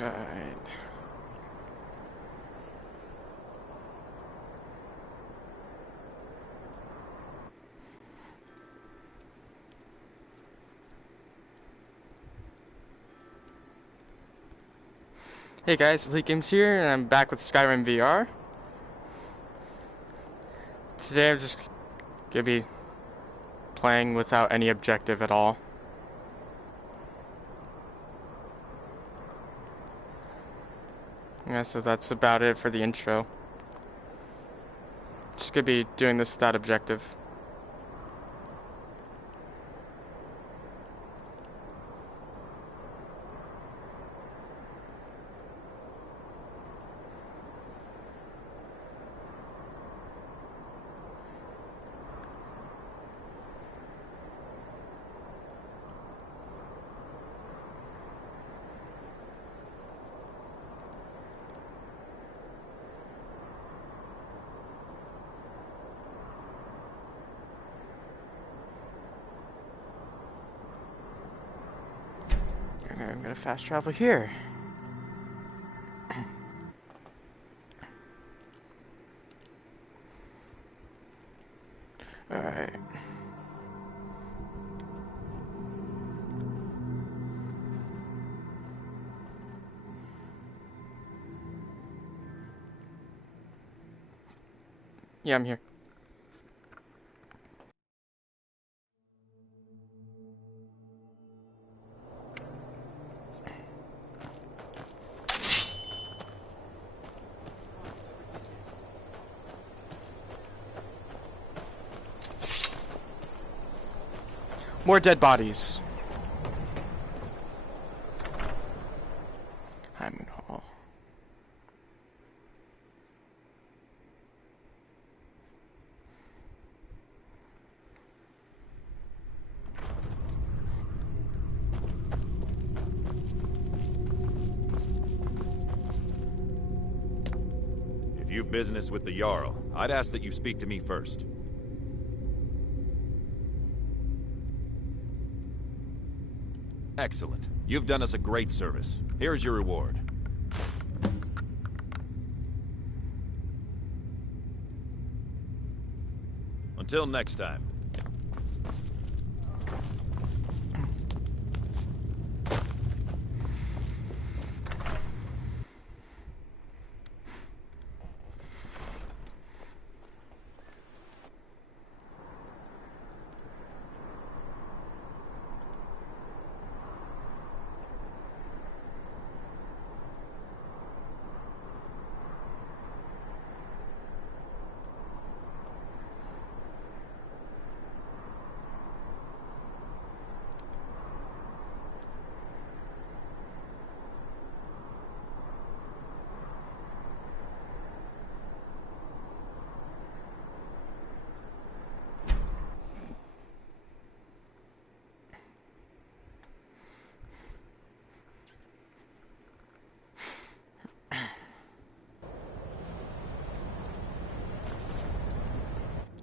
Alright. Hey guys, Elite Games here, and I'm back with Skyrim VR. Today I'm just gonna be playing without any objective at all. Yeah, so that's about it for the intro. Just gonna be doing this without objective. I'm gonna fast travel here. Alright. Yeah, I'm here. More dead bodies. Hyman Hall. If you've business with the Jarl, I'd ask that you speak to me first. Excellent. You've done us a great service. Here's your reward. Until next time.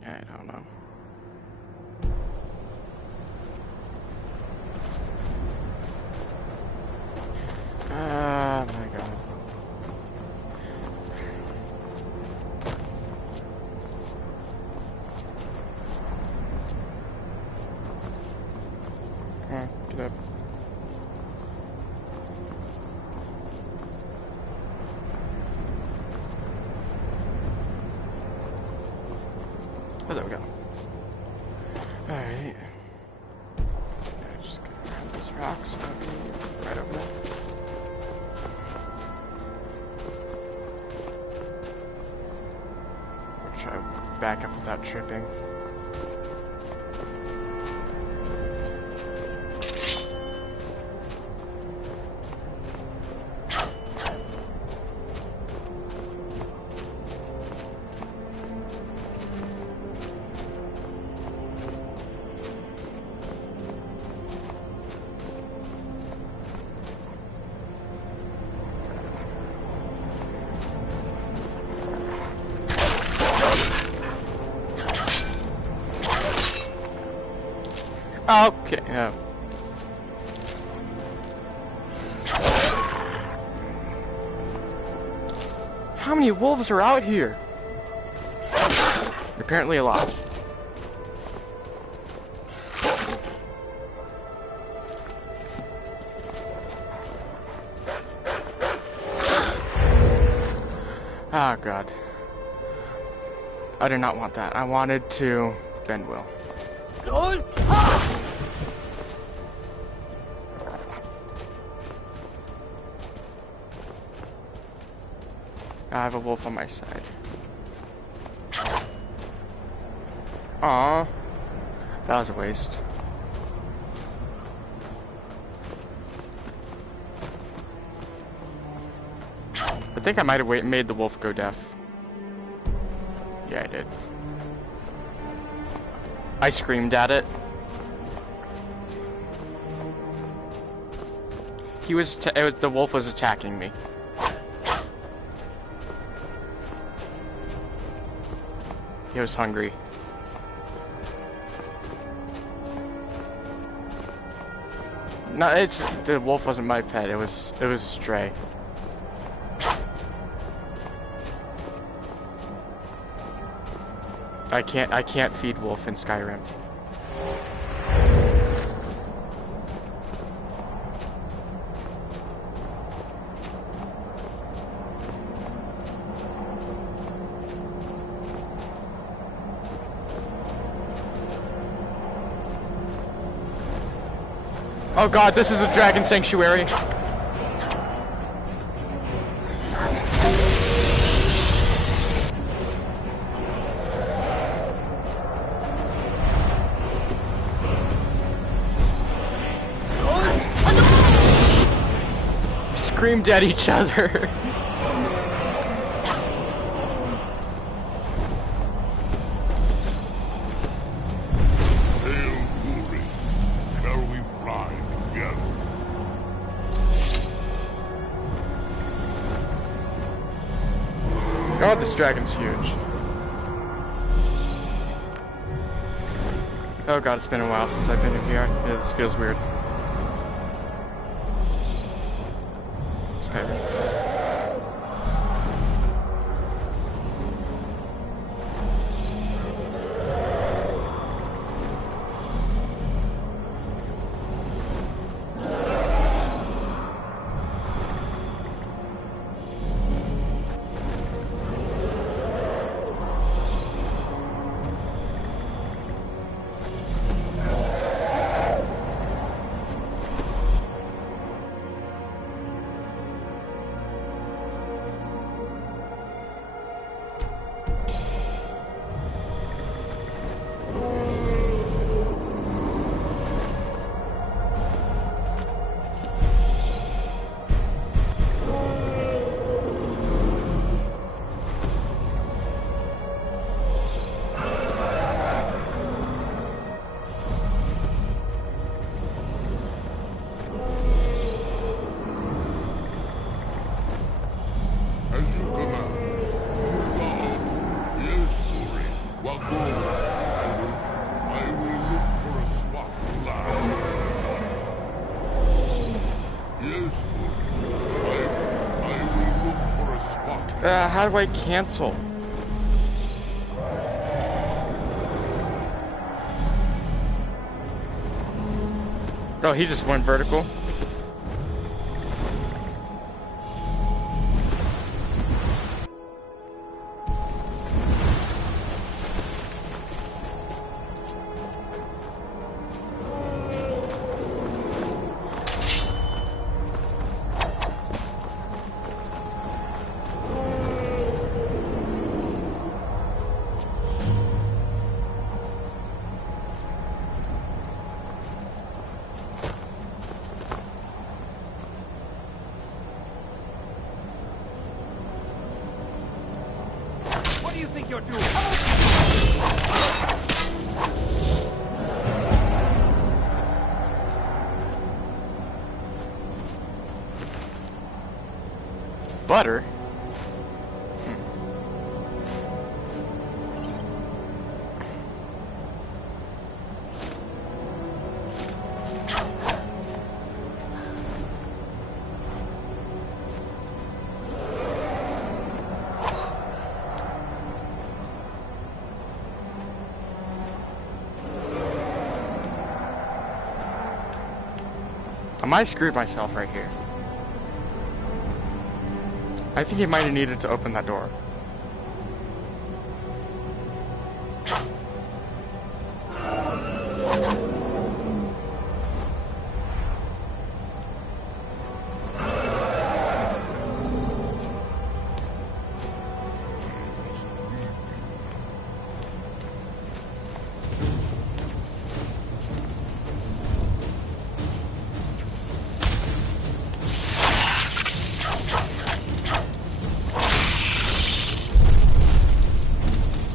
I don't know. Oh my god. Get up. Oh, there we go. Alright. Just get around these rocks. Right over there. We'll try to back up without tripping. Okay. How many wolves are out here? Apparently a lot. Oh god. I did not want that. I wanted to bend Will. I have a wolf on my side. Aww. That was a waste. I think I might have made the wolf go deaf. Yeah, I did. I screamed at it. The wolf was attacking me. He was hungry. No, the wolf wasn't my pet. It was a stray. I can't feed wolf in Skyrim. Oh god, this is a dragon sanctuary. Screamed at each other. God, this dragon's huge. Oh god, it's been a while since I've been in VR. Yeah, this feels weird. Skyrim. How do I cancel? Oh, he just went vertical. Butter? I might have screwed myself right here. I think he might have needed to open that door.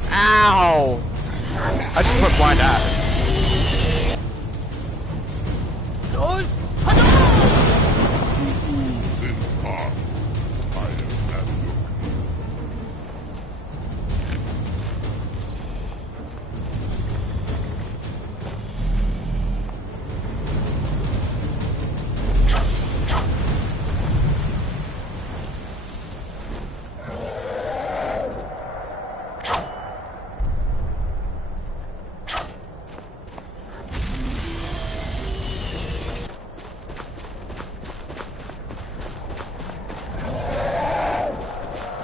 Ow! I just put blind eye.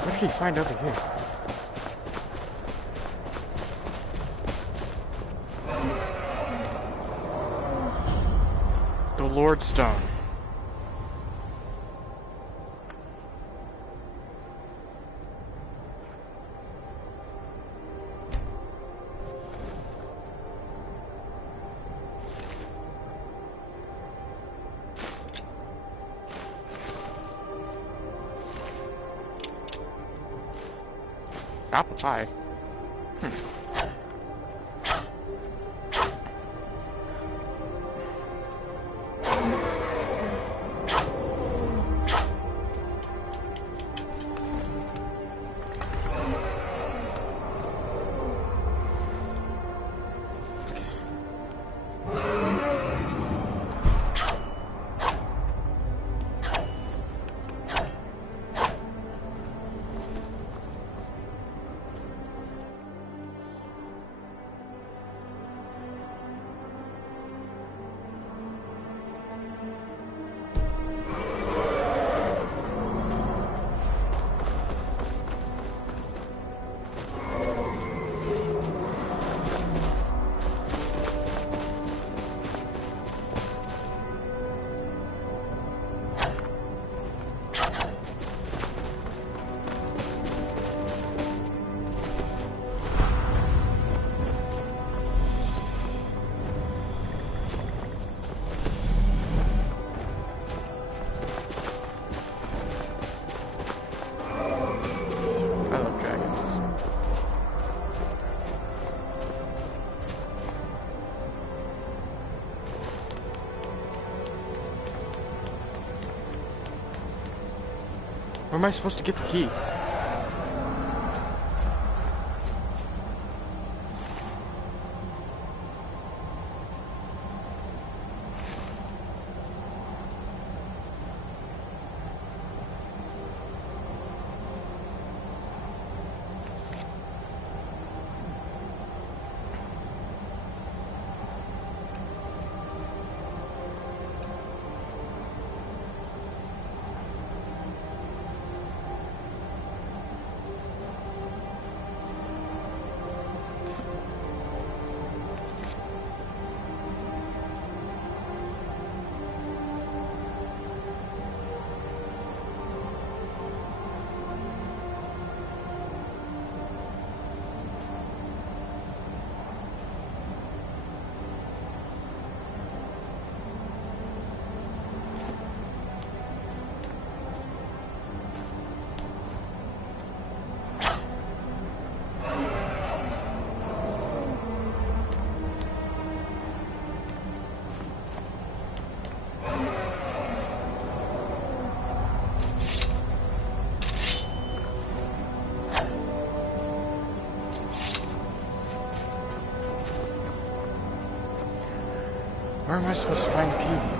What did he find over here? The Lord Stone. Apple pie. Where am I supposed to get the key? Where am I supposed to find the key?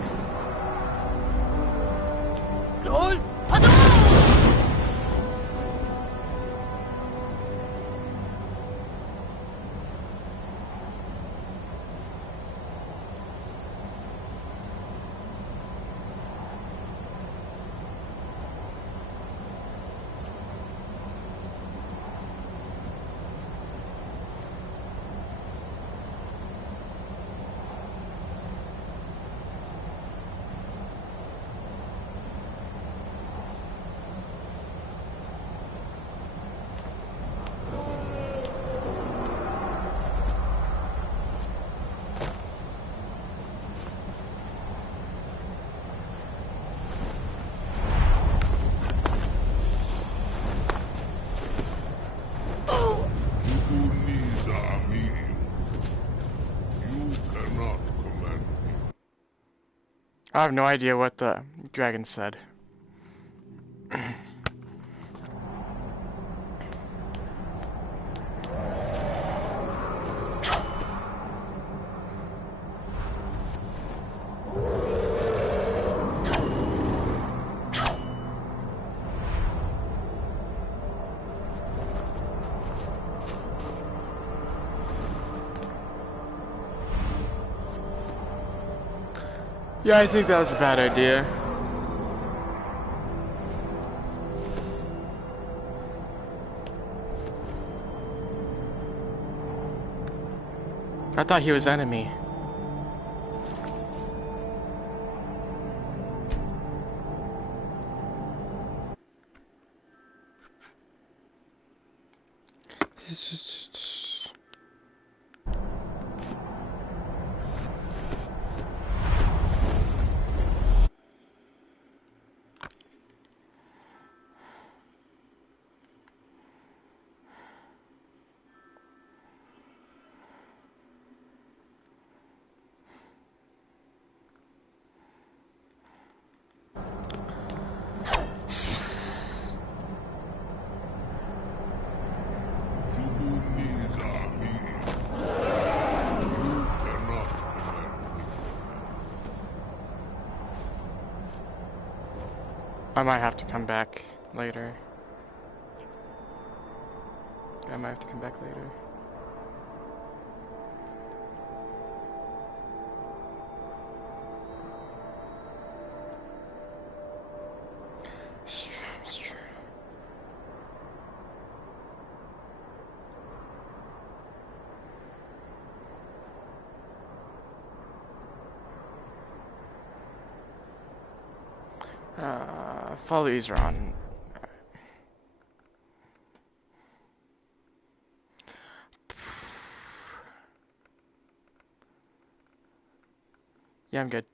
I have no idea what the dragon said. Yeah, I think that was a bad idea. I thought he was enemy. I might have to come back later. I might have to come back later. It's true. Follow user on. Yeah, I'm good.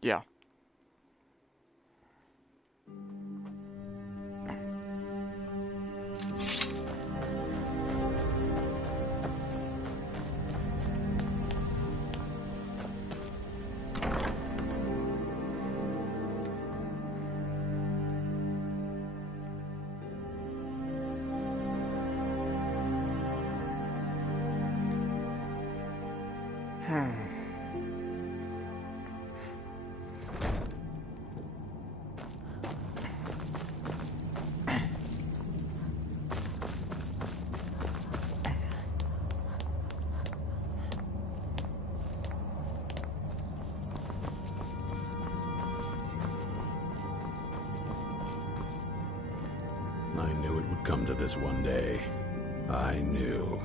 Yeah. I knew it would come to this one day. I knew.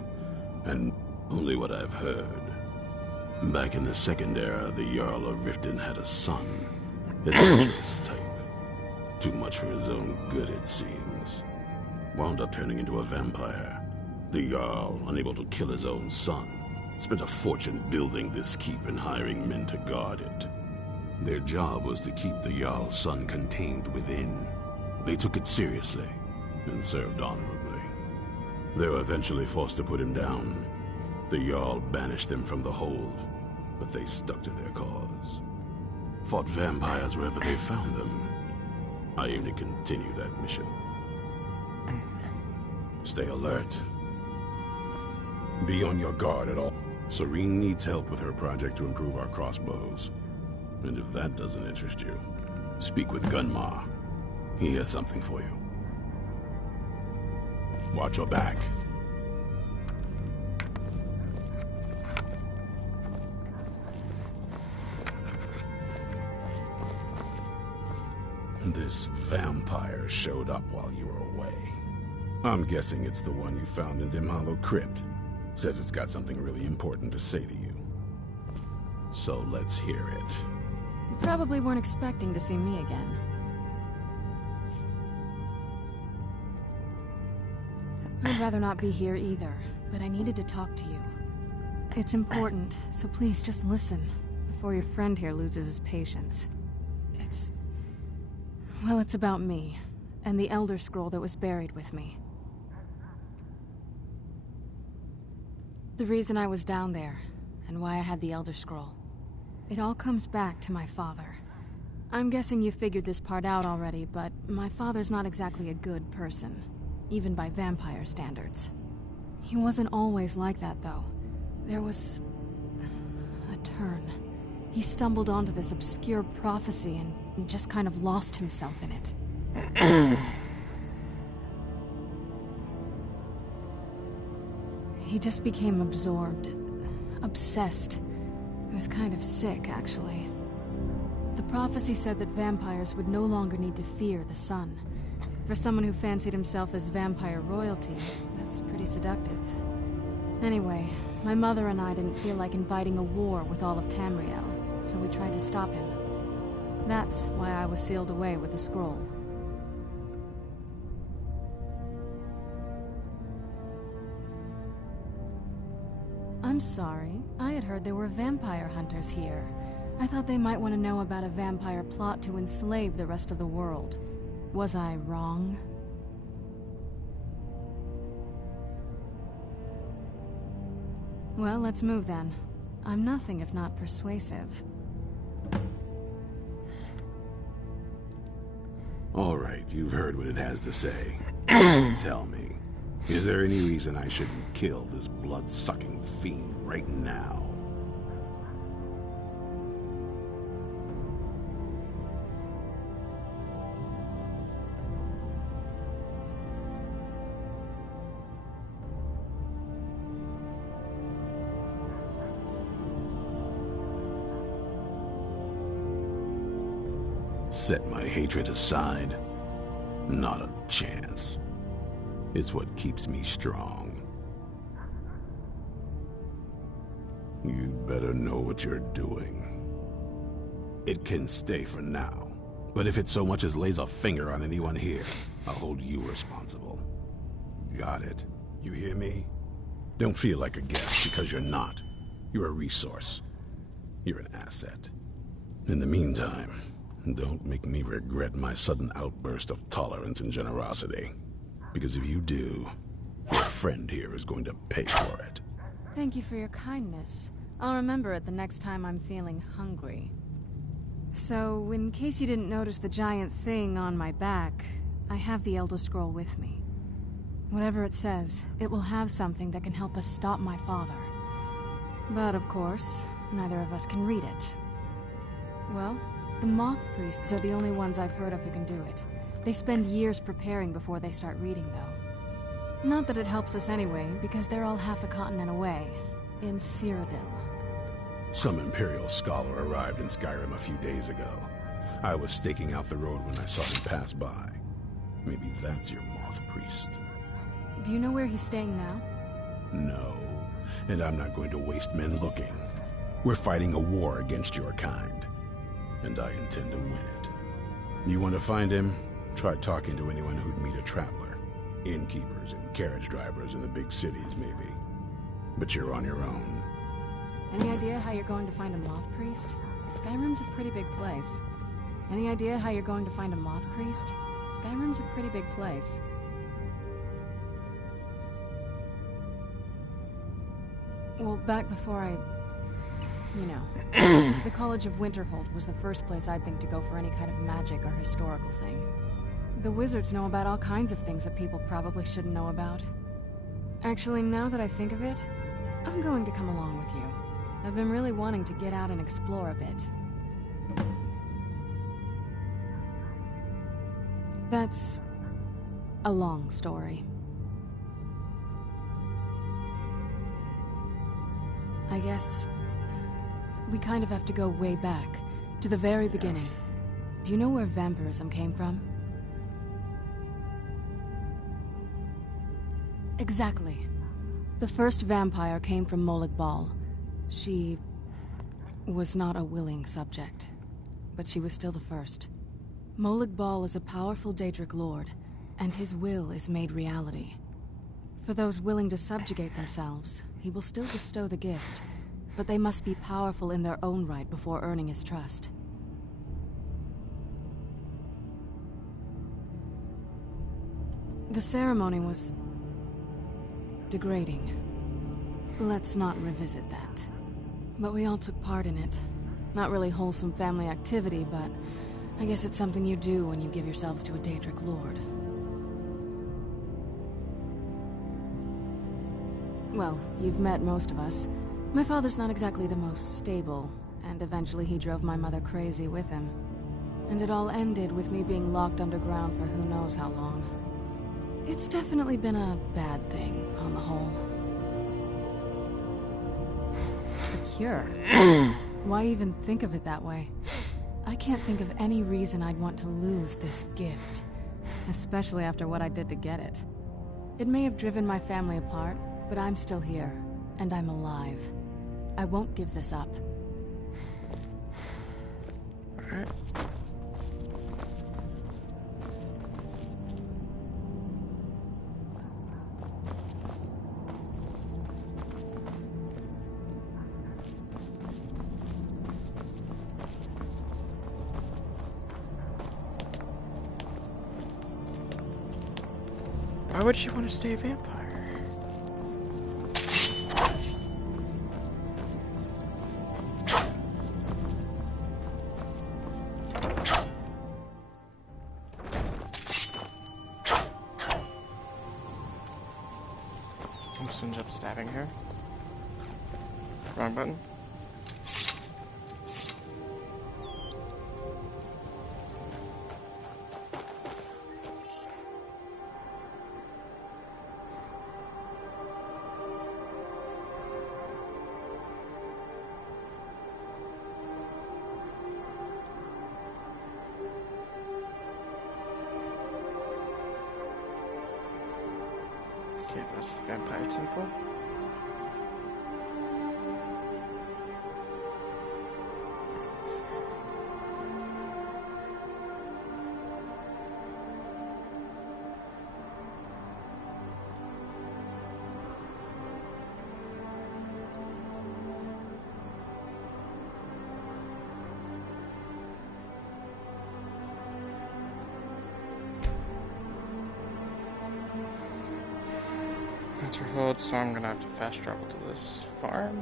And only what I've heard. Back in the Second Era, the Jarl of Riften had a son. Adventurous type. Too much for his own good, it seems. Wound up turning into a vampire. The Jarl, unable to kill his own son, spent a fortune building this keep and hiring men to guard it. Their job was to keep the Jarl's son contained within. They took it seriously and served honorably. They were eventually forced to put him down. The Jarl banished them from the hold, but they stuck to their cause. Fought vampires wherever they found them. I aim to continue that mission. Stay alert. Be on your guard at all. Serene needs help with her project to improve our crossbows. And if that doesn't interest you, speak with Gunmar. He has something for you. Watch your back. This vampire showed up while you were away. I'm guessing it's the one you found in Dim Hollow Crypt. Says it's got something really important to say to you. So let's hear it. You probably weren't expecting to see me again. I'd rather not be here either, but I needed to talk to you. It's important, so please just listen, before your friend here loses his patience. Well, it's about me, and the Elder Scroll that was buried with me. The reason I was down there, and why I had the Elder Scroll. It all comes back to my father. I'm guessing you figured this part out already, but my father's not exactly a good person, even by vampire standards. He wasn't always like that, though. There was a turn. He stumbled onto this obscure prophecy and just kind of lost himself in it. He just became absorbed, obsessed. He was kind of sick, actually. The prophecy said that vampires would no longer need to fear the sun. For someone who fancied himself as vampire royalty, that's pretty seductive. Anyway, my mother and I didn't feel like inviting a war with all of Tamriel, so we tried to stop him. That's why I was sealed away with the scroll. I'm sorry. I had heard there were vampire hunters here. I thought they might want to know about a vampire plot to enslave the rest of the world. Was I wrong? Well, let's move then. I'm nothing if not persuasive. All right, you've heard what it has to say. Tell me, is there any reason I shouldn't kill this blood-sucking fiend right now? Set my hatred aside? Not a chance. It's what keeps me strong. You'd better know what you're doing. It can stay for now, but if it so much as lays a finger on anyone here, I'll hold you responsible. Got it? You hear me? Don't feel like a guest, because you're not. You're a resource. You're an asset. In the meantime, don't make me regret my sudden outburst of tolerance and generosity. Because if you do, your friend here is going to pay for it. Thank you for your kindness. I'll remember it the next time I'm feeling hungry. So, in case you didn't notice the giant thing on my back, I have the Elder Scroll with me. Whatever it says, it will have something that can help us stop my father. But of course, neither of us can read it. Well, the Moth Priests are the only ones I've heard of who can do it. They spend years preparing before they start reading, though. Not that it helps us anyway, because they're all half a continent away, in Cyrodiil. Some Imperial scholar arrived in Skyrim a few days ago. I was staking out the road when I saw him pass by. Maybe that's your Moth Priest. Do you know where he's staying now? No, and I'm not going to waste men looking. We're fighting a war against your kind, and I intend to win it. You want to find him? Try talking to anyone who'd meet a traveler. Innkeepers and carriage drivers in the big cities, maybe. But you're on your own. Any idea how you're going to find a Moth Priest? Skyrim's a pretty big place. Any idea how you're going to find a Moth Priest? Skyrim's a pretty big place. Well, back before the College of Winterhold was the first place I'd think to go for any kind of magic or historical thing. The wizards know about all kinds of things that people probably shouldn't know about. Actually, now that I think of it, I'm going to come along with you. I've been really wanting to get out and explore a bit. That's a long story. I guess we kind of have to go way back, to the very beginning. Do you know where vampirism came from? Exactly. The first vampire came from Molag Bal. She was not a willing subject, but she was still the first. Molag Bal is a powerful Daedric lord, and his will is made reality. For those willing to subjugate themselves, he will still bestow the gift, but they must be powerful in their own right before earning his trust. The ceremony was degrading. Let's not revisit that. But we all took part in it. Not really wholesome family activity, but I guess it's something you do when you give yourselves to a Daedric lord. Well, you've met most of us. My father's not exactly the most stable, and eventually he drove my mother crazy with him. And it all ended with me being locked underground for who knows how long. It's definitely been a bad thing, on the whole. A cure? Why even think of it that way? I can't think of any reason I'd want to lose this gift. Especially after what I did to get it. It may have driven my family apart, but I'm still here. And I'm alive. I won't give this up. Alright. Why would she want to stay a vampire? Almost ended up stabbing her. Wrong button. Okay, that's the vampire temple. Enter hold, so I'm gonna have to fast travel to this farm.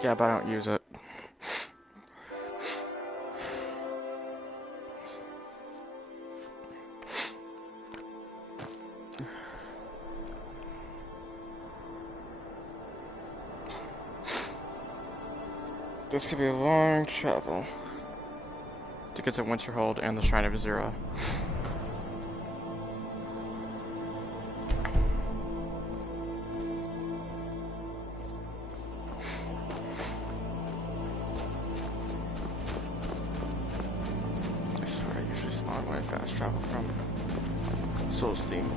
Yeah, but I don't use it. This could be a long travel to get to Winterhold and the Shrine of Azura. Fast travel from Soul's Theme.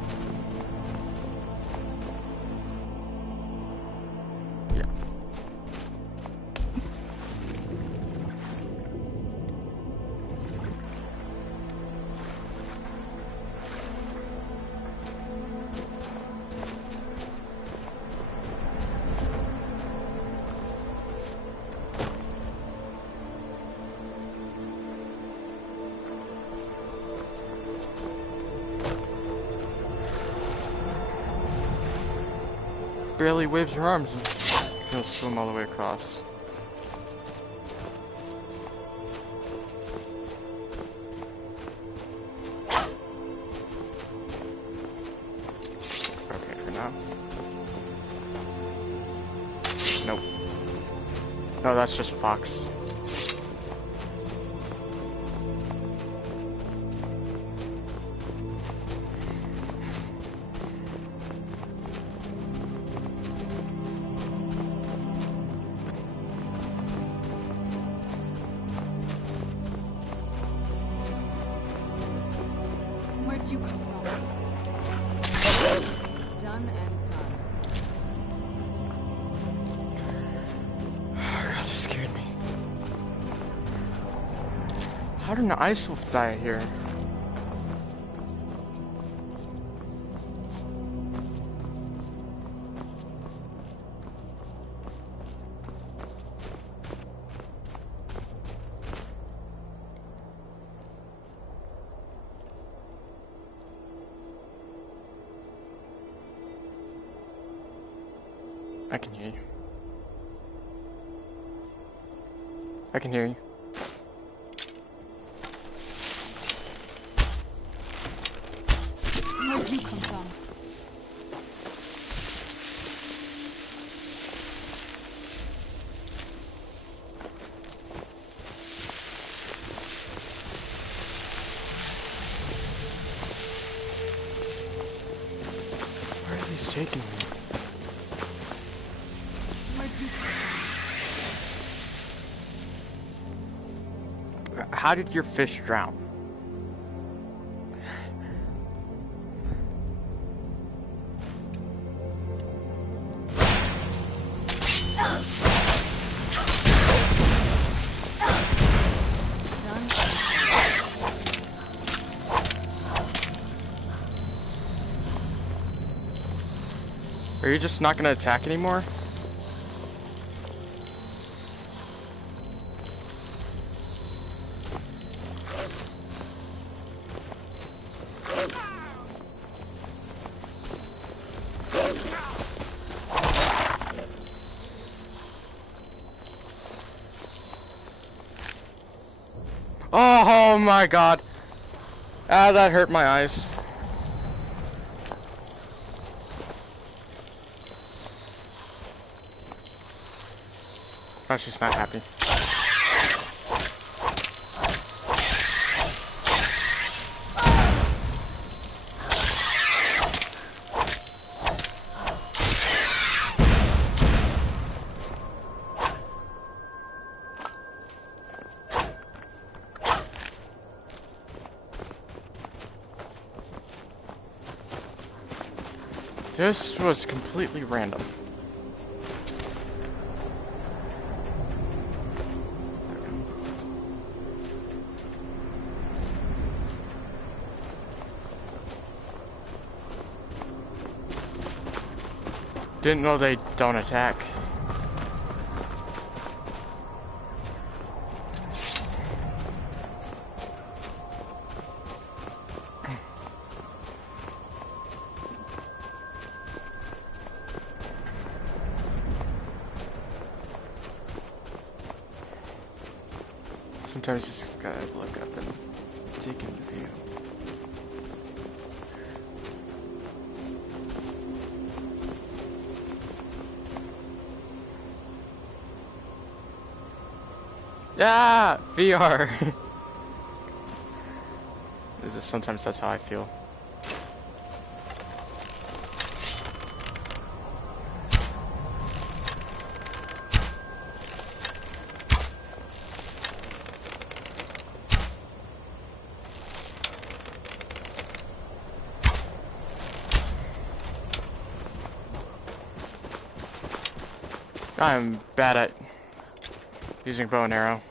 Yeah. Barely waves your arms and he'll swim all the way across. Okay, for now. Nope. No, that's just a fox. You come from. Done and done. How did an ice wolf die here? I can hear you. I can hear you. Where'd you come from? Where are these taking me? How did your fish drown? Are you just not gonna attack anymore? Oh my god. Ah, that hurt my eyes. Oh, she's not happy. This was completely random. Didn't know they don't attack. Sometimes you just gotta look up and take in the view. Yeah, VR. Sometimes that's how I feel. I'm bad at using bow and arrow.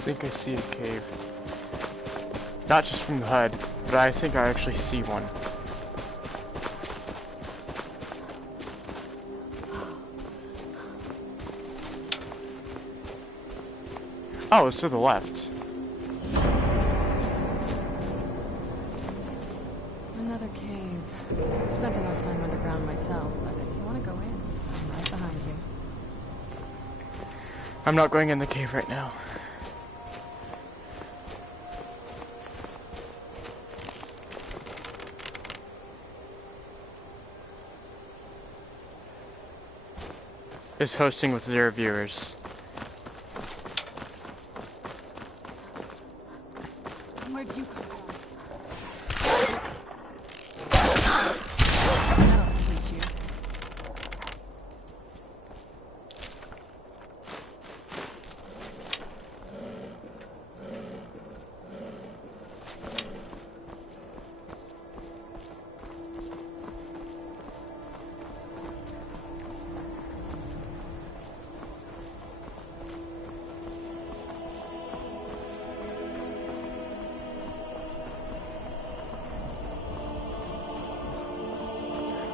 I think I see a cave. Not just from the HUD, but I think I actually see one. Oh, it's to the left. Another cave. Spent enough time underground myself, but if you want to go in, I'm right behind you. I'm not going in the cave right now. is hosting with 0 viewers. Where'd you come from? I'll teach you.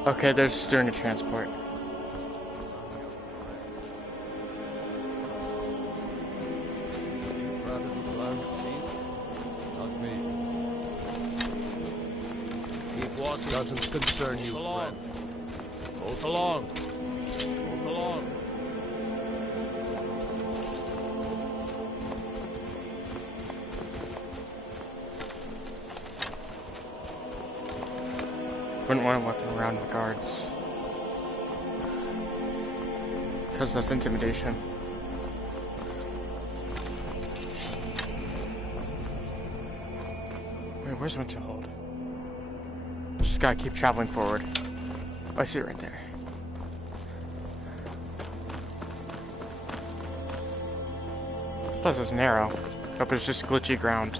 Okay, they're just doing a transport. Keep walking. Doesn't concern you, along. friend. Both along. Both along. Wouldn't want to walk around with guards. Because that's intimidation. Wait, where's Winterhold? Just gotta keep traveling forward. Oh, I see it right there. I thought it was narrow. Hope it's just glitchy ground.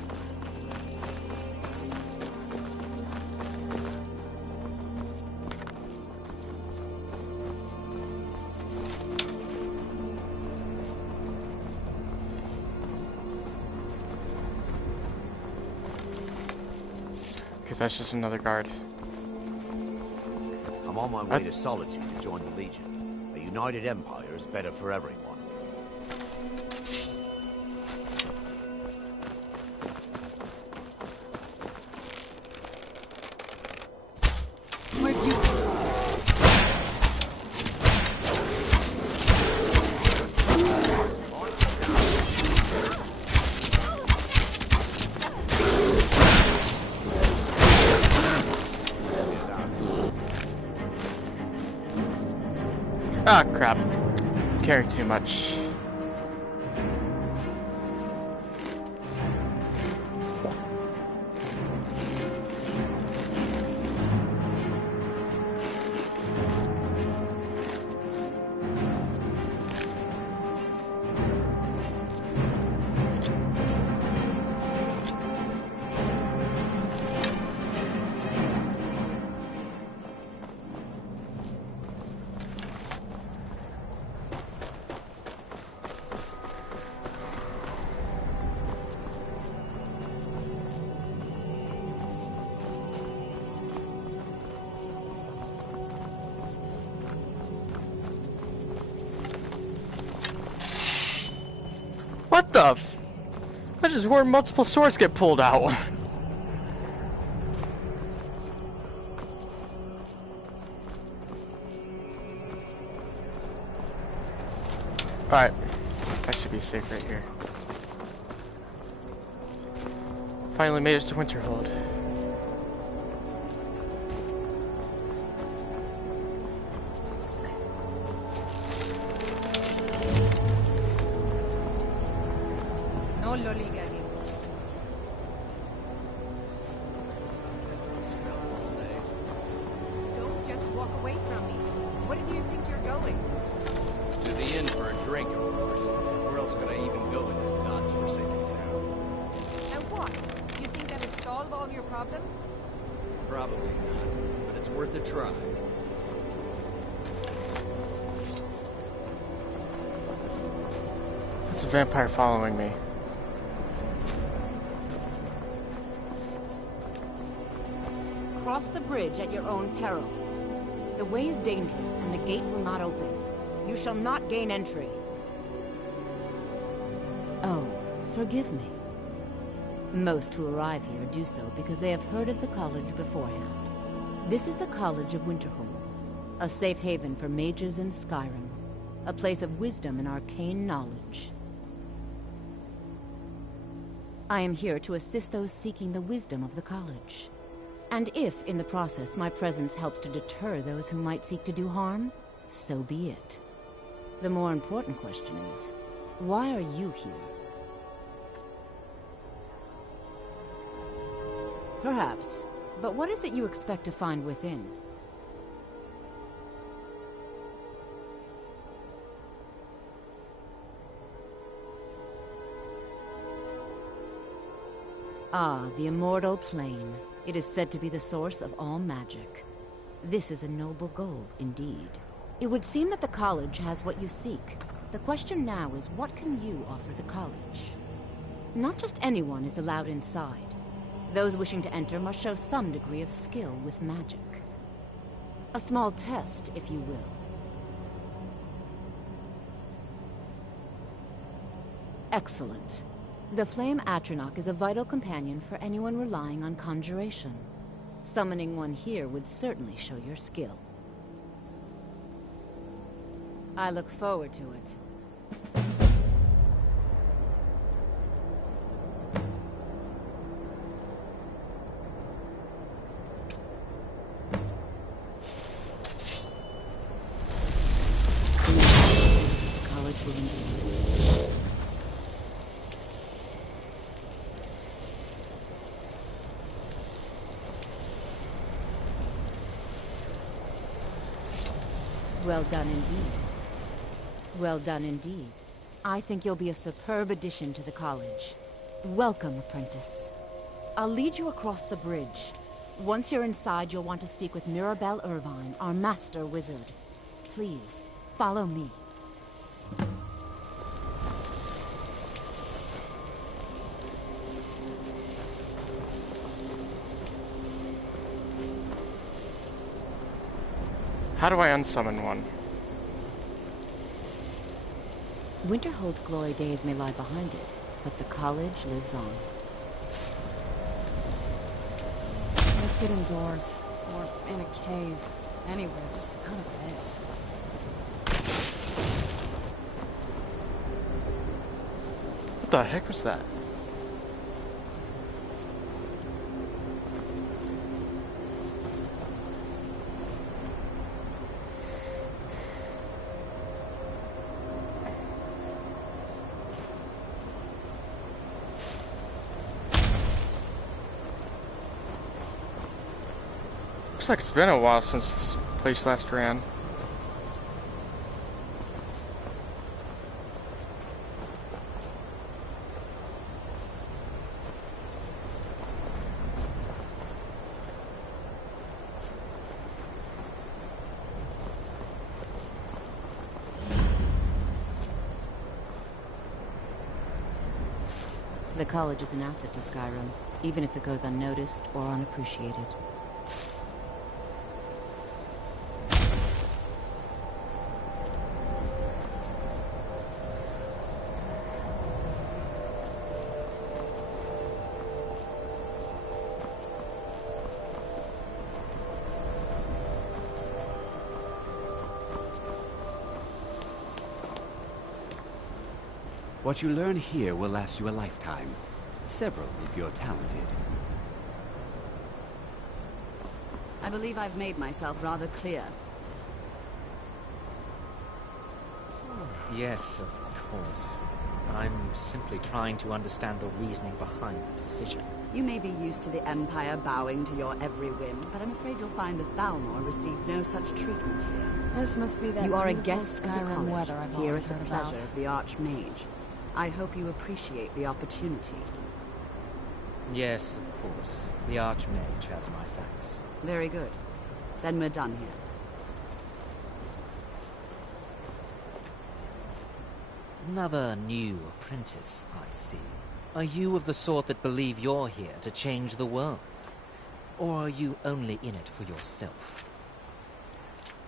Okay, that's just another guard. I'm on my way to Solitude to join the Legion. A united empire is better for everyone. Where'd you come from? Ah, crap. Carrying too much. What the f- I just heard multiple swords get pulled out. Alright. I should be safe right here. Finally made it to Winterhold. No lollygagging. Don't just walk away from me. Where do you think you're going? To the inn for a drink, of course. Where else could I even go in this god's-forsaken town? And what? You think that'll solve all your problems? Probably not, but it's worth a try. It's a vampire following me. Cross the bridge at your own peril. The way is dangerous, and the gate will not open. You shall not gain entry. Oh, forgive me. Most who arrive here do so because they have heard of the college beforehand. This is the College of Winterhold, a safe haven for mages in Skyrim, a place of wisdom and arcane knowledge. I am here to assist those seeking the wisdom of the college. And if, in the process, my presence helps to deter those who might seek to do harm, so be it. The more important question is, why are you here? Perhaps, but what is it you expect to find within? Ah, the immortal plane. It is said to be the source of all magic. This is a noble goal, indeed. It would seem that the college has what you seek. The question now is, what can you offer the college? Not just anyone is allowed inside. Those wishing to enter must show some degree of skill with magic. A small test, if you will. Excellent. The Flame Atronach is a vital companion for anyone relying on conjuration. Summoning one here would certainly show your skill. I look forward to it. College will indeed. Well done indeed. Well done indeed. I think you'll be a superb addition to the college. Welcome, apprentice. I'll lead you across the bridge. Once you're inside, you'll want to speak with Mirabelle Irvine, our master wizard. Please, follow me. How do I unsummon one? Winterhold's glory days may lie behind it, but the college lives on. Let's get indoors. Or in a cave. Anywhere, just out of this. What the heck was that? Looks like it's been a while since this place last ran. The college is an asset to Skyrim, even if it goes unnoticed or unappreciated. What you learn here will last you a lifetime. Several, if you're talented. I believe I've made myself rather clear. Yes, of course. I'm simply trying to understand the reasoning behind the decision. You may be used to the Empire bowing to your every whim, but I'm afraid you'll find the Thalmor receive no such treatment here. This must be that you are a beautiful guest of the Skyrim college, weather I've here always at the heard pleasure about. of the Archmage. I hope you appreciate the opportunity. Yes, of course. The Archmage has my thanks. Very good. Then we're done here. Another new apprentice, I see. Are you of the sort that believe you're here to change the world? Or are you only in it for yourself?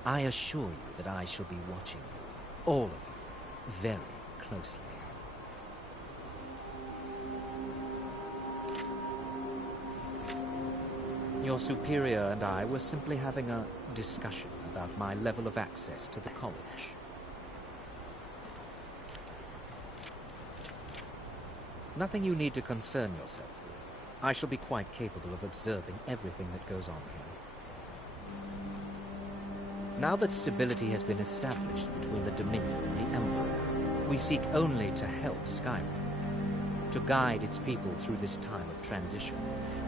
I assure you that I shall be watching you, all of you, very closely. Your superior and I were simply having a discussion about my level of access to the college. Nothing you need to concern yourself with. I shall be quite capable of observing everything that goes on here. Now that stability has been established between the Dominion and the Empire, we seek only to help Skyrim, to guide its people through this time of transition,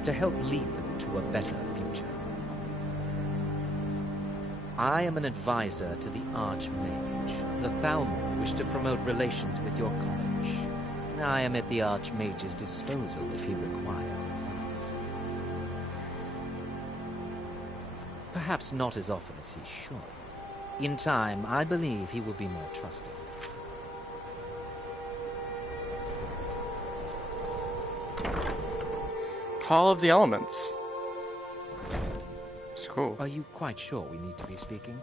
to help lead them to a better future. I am an advisor to the Archmage. The Thalmor wish to promote relations with your college. I am at the Archmage's disposal if he requires advice. Perhaps not as often as he should. In time, I believe he will be more trusting. Hall of the Elements. It's cool. Are you quite sure we need to be speaking?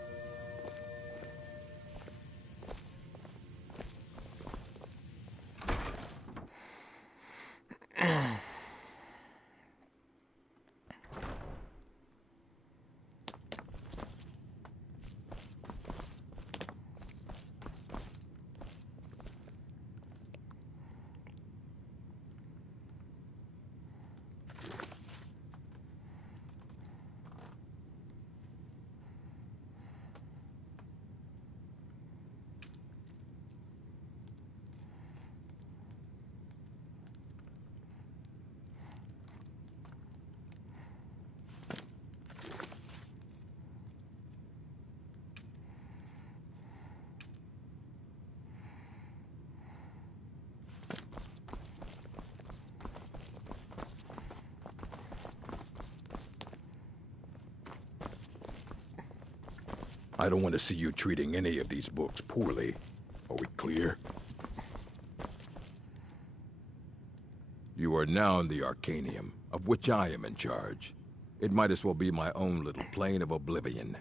I don't want to see you treating any of these books poorly. Are we clear? You are now in the Arcanium, of which I am in charge. It might as well be my own little plane of oblivion.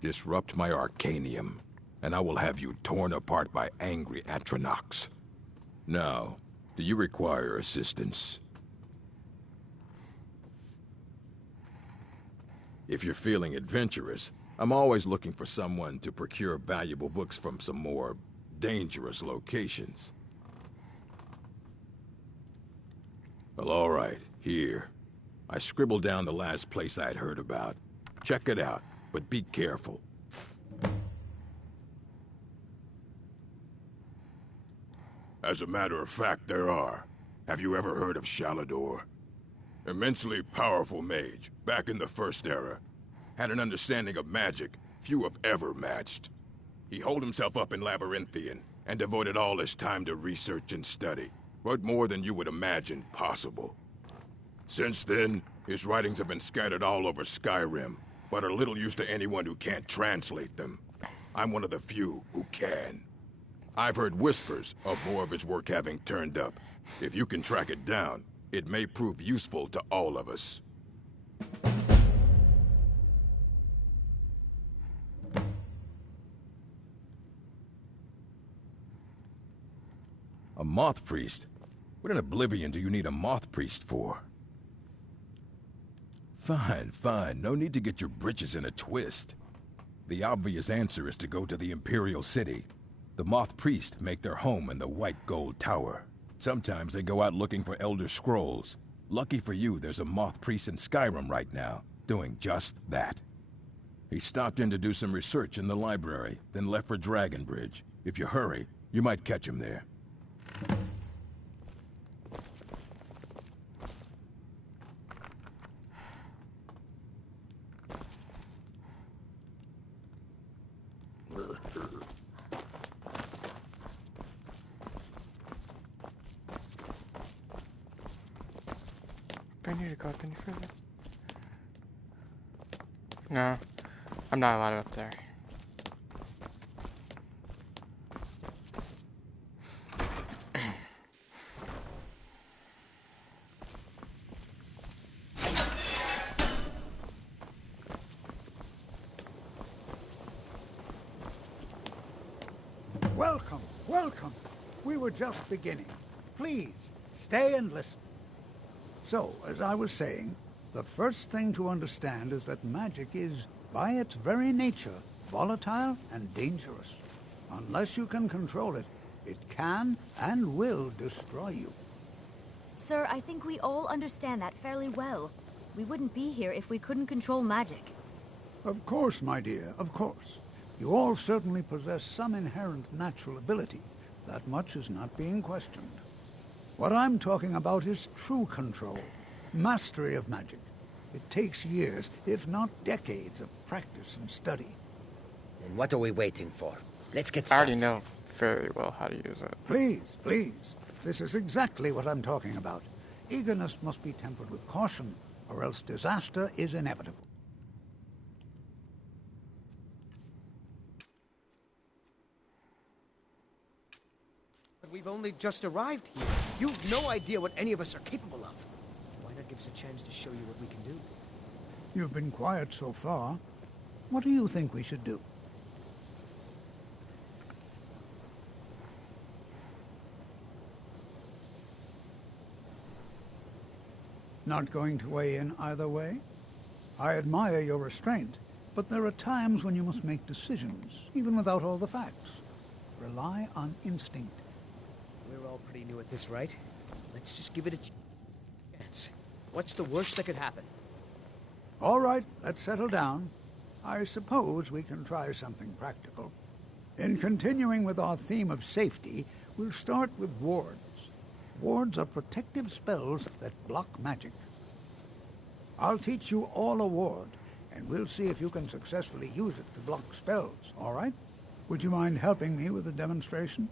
Disrupt my Arcanium, and I will have you torn apart by angry Atronachs. Now, do you require assistance? If you're feeling adventurous, I'm always looking for someone to procure valuable books from some more dangerous locations. Well, all right, here. I scribbled down the last place I'd heard about. Check it out, but be careful. As a matter of fact, there are. Have you ever heard of Shalador? Immensely powerful mage, back in the First Era. Had an understanding of magic few have ever matched. He holed himself up in Labyrinthian and devoted all his time to research and study. Wrote more than you would imagine possible. Since then, his writings have been scattered all over Skyrim, but are little use to anyone who can't translate them. I'm one of the few who can. I've heard whispers of more of his work having turned up. If you can track it down, it may prove useful to all of us. A moth priest? What in Oblivion do you need a moth priest for? Fine, fine. No need to get your britches in a twist. The obvious answer is to go to the Imperial City. The moth priests make their home in the White Gold Tower. Sometimes they go out looking for Elder Scrolls. Lucky for you, there's a moth priest in Skyrim right now, doing just that. He stopped in to do some research in the library, then left for Dragonbridge. If you hurry, you might catch him there. Do I need to go up any further? No, I'm not allowed up there. Welcome, welcome. We were just beginning. Please, stay and listen. So, as I was saying, the first thing to understand is that magic is, by its very nature, volatile and dangerous. Unless you can control it, it can and will destroy you. Sir, I think we all understand that fairly well. We wouldn't be here if we couldn't control magic. Of course, my dear, of course. You all certainly possess some inherent natural ability. That much is not being questioned. What I'm talking about is true control, mastery of magic. It takes years, if not decades, of practice and study. Then what are we waiting for? Let's get I started. already know very well how to use it. Please, please. This is exactly what I'm talking about. Eagerness must be tempered with caution, or else disaster is inevitable. But we've only just arrived here. You've no idea what any of us are capable of. Why not give us a chance to show you what we can do? You've been quiet so far. What do you think we should do? Not going to weigh in either way? I admire your restraint, but there are times when you must make decisions, even without all the facts. Rely on instinct. We're all pretty new at this, right? Let's just give it a chance. What's the worst that could happen? All right, let's settle down. I suppose we can try something practical. In continuing with our theme of safety, we'll start with wards. Wards are protective spells that block magic. I'll teach you all a ward, and we'll see if you can successfully use it to block spells, all right? Would you mind helping me with the demonstration?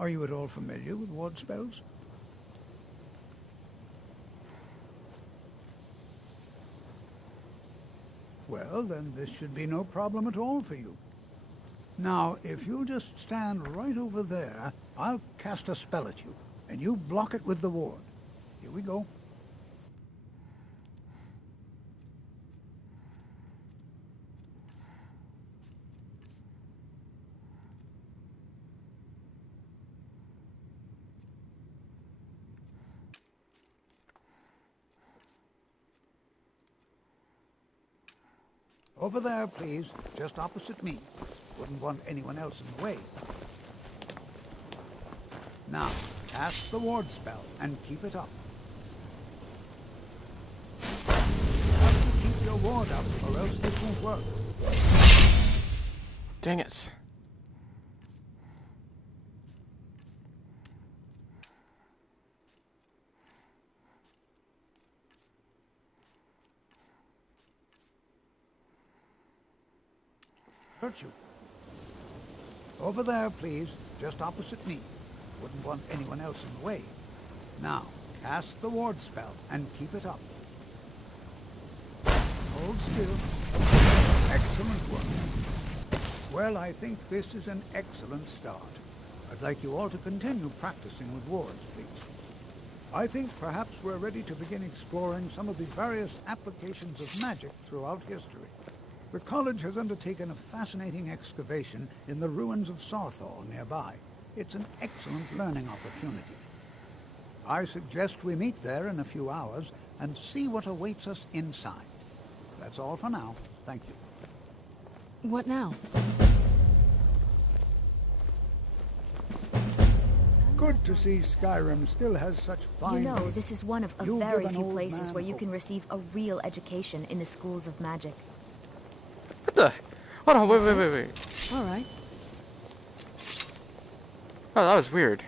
Are you at all familiar with ward spells? Well, then this should be no problem at all for you. Now, if you'll just stand right over there, I'll cast a spell at you, and you block it with the ward. Here we go. Over there, please, just opposite me. Wouldn't want anyone else in the way. Now, cast the ward spell and keep it up. You have to keep your ward up, or else this won't work. Dang it. Hurt you. Over there, please, just opposite me. Wouldn't want anyone else in the way. Now, cast the ward spell and keep it up. Hold still. Excellent work. Well, I think this is an excellent start. I'd like you all to continue practicing with wards, please. I think perhaps we're ready to begin exploring some of the various applications of magic throughout history. The college has undertaken a fascinating excavation in the ruins of Sarthal nearby. It's an excellent learning opportunity. I suggest we meet there in a few hours and see what awaits us inside. That's all for now. Thank you. What now? Good to see Skyrim still has such fine... You know, this is one of a You'll very give an few old places man where you hope. can receive a real education in the schools of magic. What the? Hold on, wait. All right. Oh, that was weird.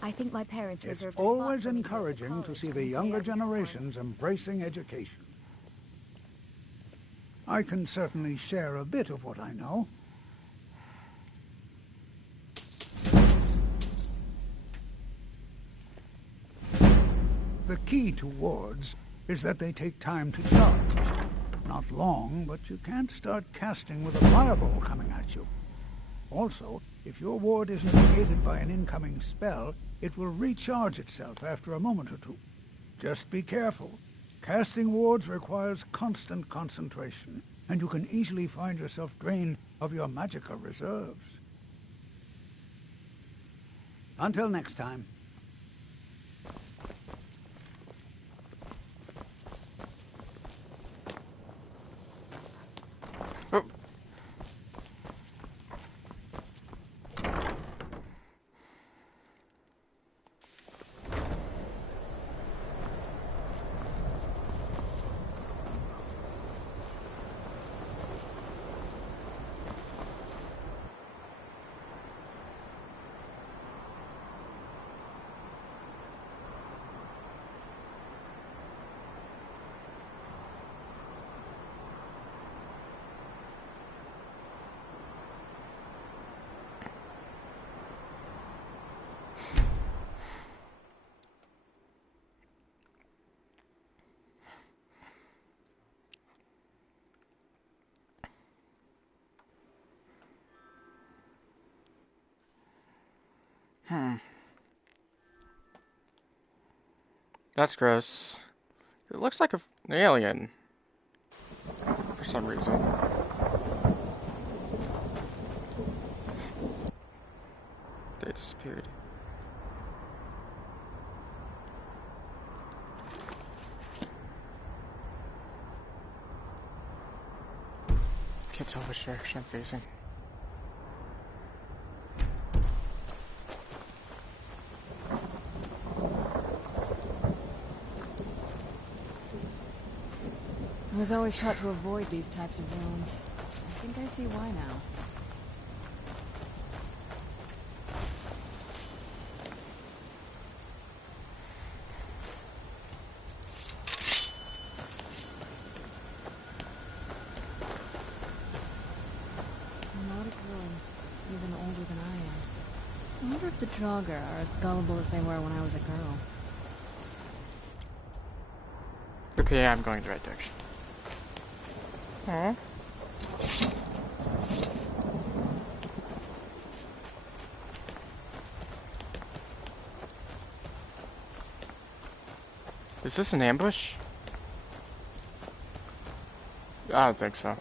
I think my parents It's reserved a spot always for me here at the encouraging to college see on the day younger I was born. generations embracing education. I can certainly share a bit of what I know. The key to wards is that they take time to charge. Not long, but you can't start casting with a fireball coming at you. Also, if your ward isn't negated by an incoming spell, it will recharge itself after a moment or two. Just be careful. Casting wards requires constant concentration, and you can easily find yourself drained of your magicka reserves. Until next time. Oh. That's gross. It looks like an alien. For some reason. They disappeared. Can't tell which direction I'm facing. I was always taught to avoid these types of ruins. I think I see why now. Nordic ruins, even older than I am. I wonder if the Draugr are as gullible as they were when I was a girl. Okay, I'm going the right direction. Huh? Is this an ambush? I don't think so.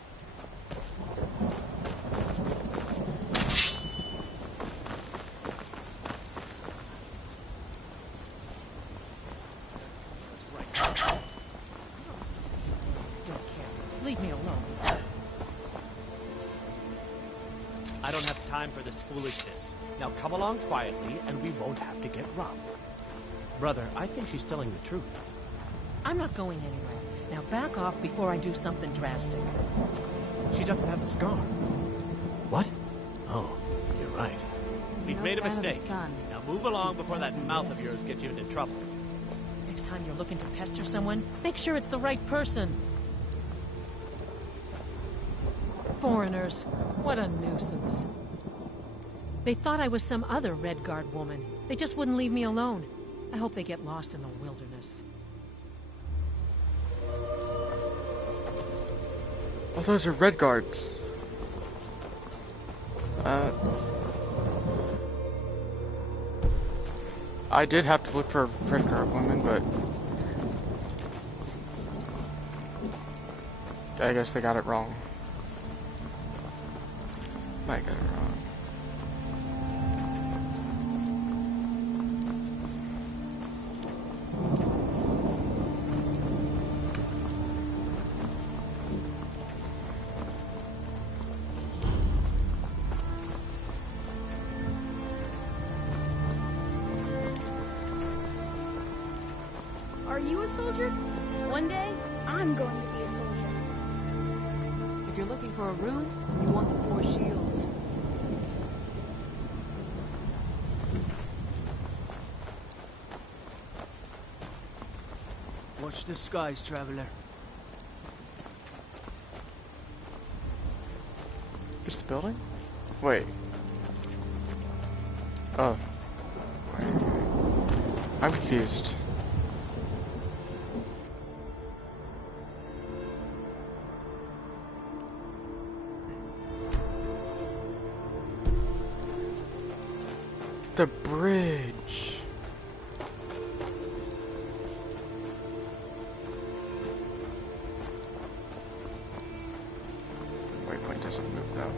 Leave me alone. I don't have time for this foolishness. Now come along quietly, and we won't have to get rough. Brother, I think she's telling the truth. I'm not going anywhere. Now back off before I do something drastic. She doesn't have the scar. What? Oh, you're right. We've made a mistake. Now move along before that mouth of yours gets you into trouble. Next time you're looking to pester someone, make sure it's the right person. Foreigners. What a nuisance. They thought I was some other Red Guard woman. They just wouldn't leave me alone. I hope they get lost in the wilderness. Oh, those are Red Guards. I did have to look for a Red Guard woman, but I guess they got it wrong. Might got it wrong. Are you a soldier? One day, I'm going to be a soldier. If you're looking for a rune, you want the 4 shields. Watch the skies, traveler. Just the building? Wait. Oh. I'm confused. the bridge. Waypoint doesn't move though.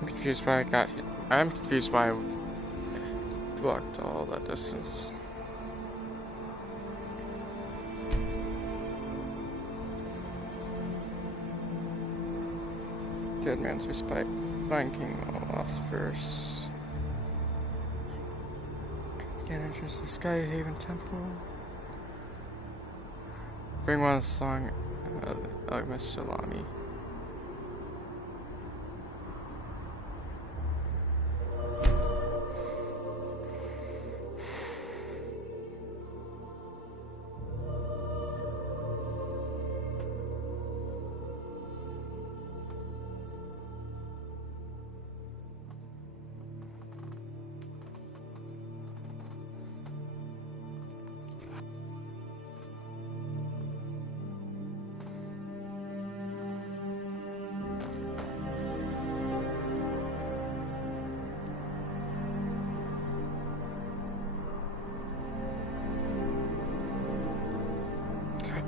I'm confused why I got hit. I'm confused why I walked all that distance. Dead man's respite. Find King Olaf's verse. Get enters the Skyhaven Temple. Bring one song Alchemist Salami.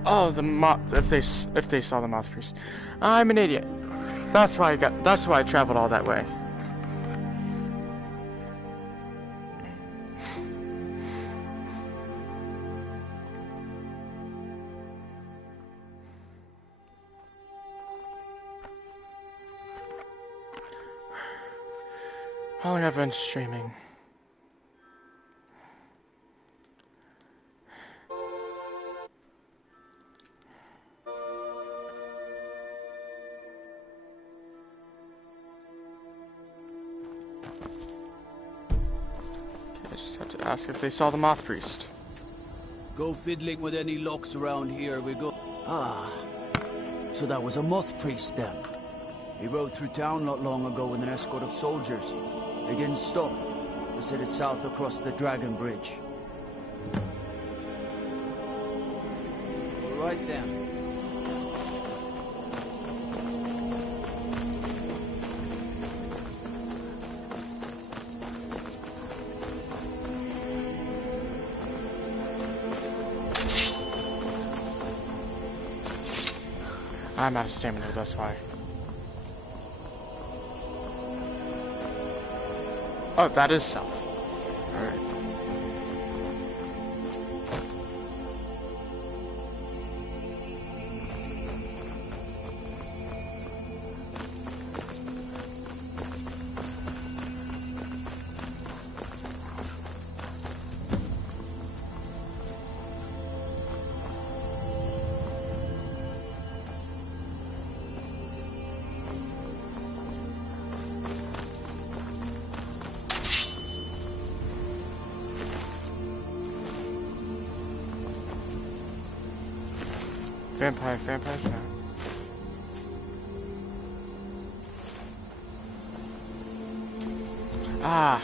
Oh, if they saw the moth priest. I'm an idiot. That's why I traveled all that way. How long have I been streaming? Ask if they saw the moth priest. Go fiddling with any locks around here, we go. Ah, so that was a moth priest then. He rode through town not long ago with an escort of soldiers. They didn't stop, just headed south across the Dragon Bridge. All right then. I'm out of stamina, that's why. Oh, that is south. Alright. Vampire now. Ah.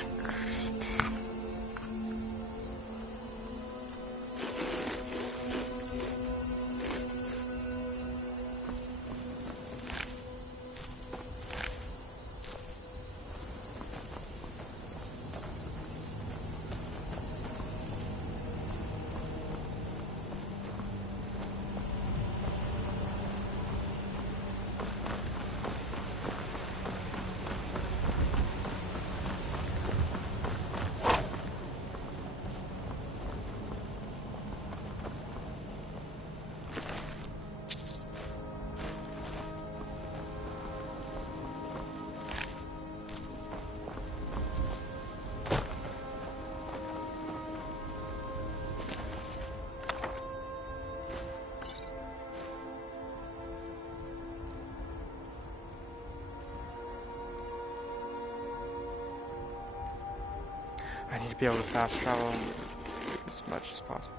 I need to be able to fast travel as much as possible.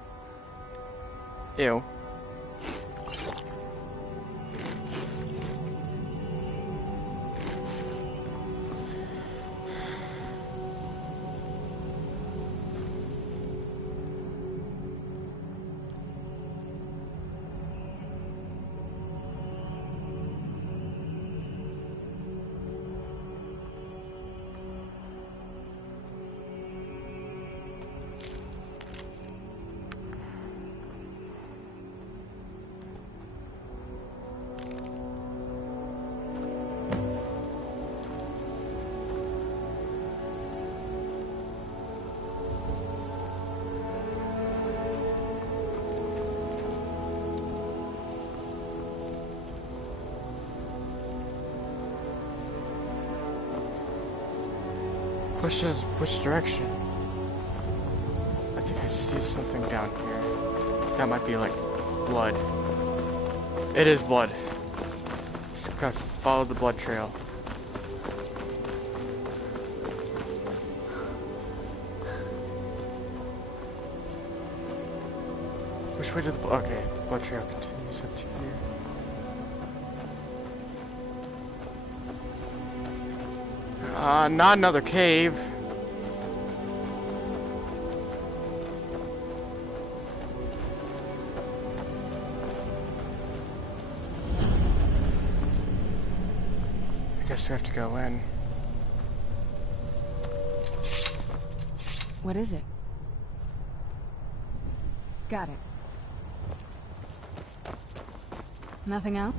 Ew. Which direction? I think I see something down here. That might be like blood. It is blood. Just gotta follow the blood trail. Which way did the okay, the blood trail continues up to here. Not another cave. I guess we have to go in. What is it? Got it. Nothing else?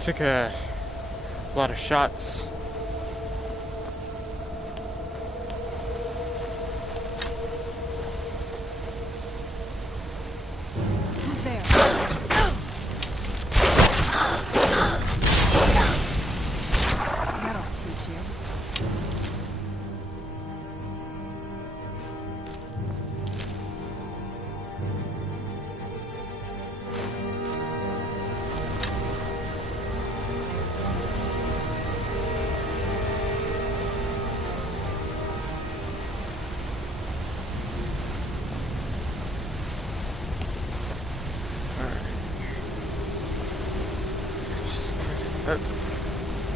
Took a lot of shots. Who's there? That'll teach you.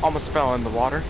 Almost fell in the water.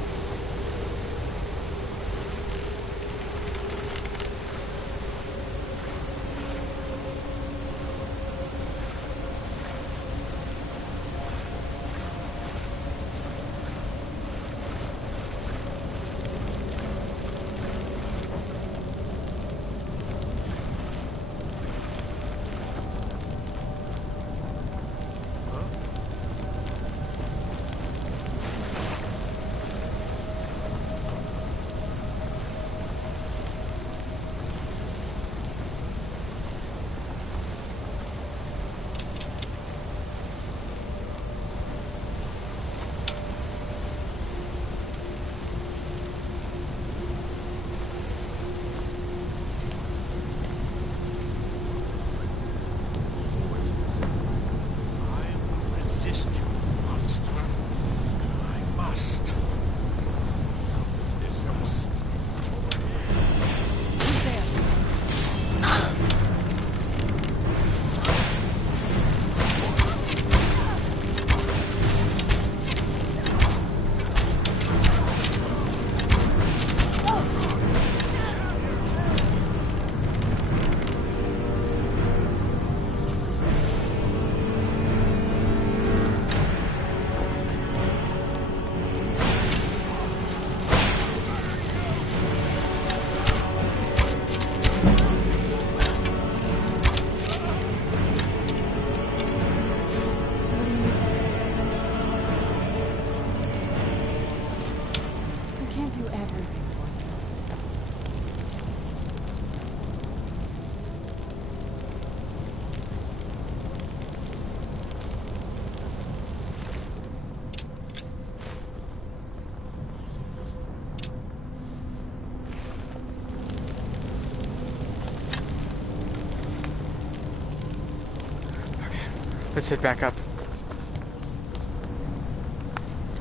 Let's head back up.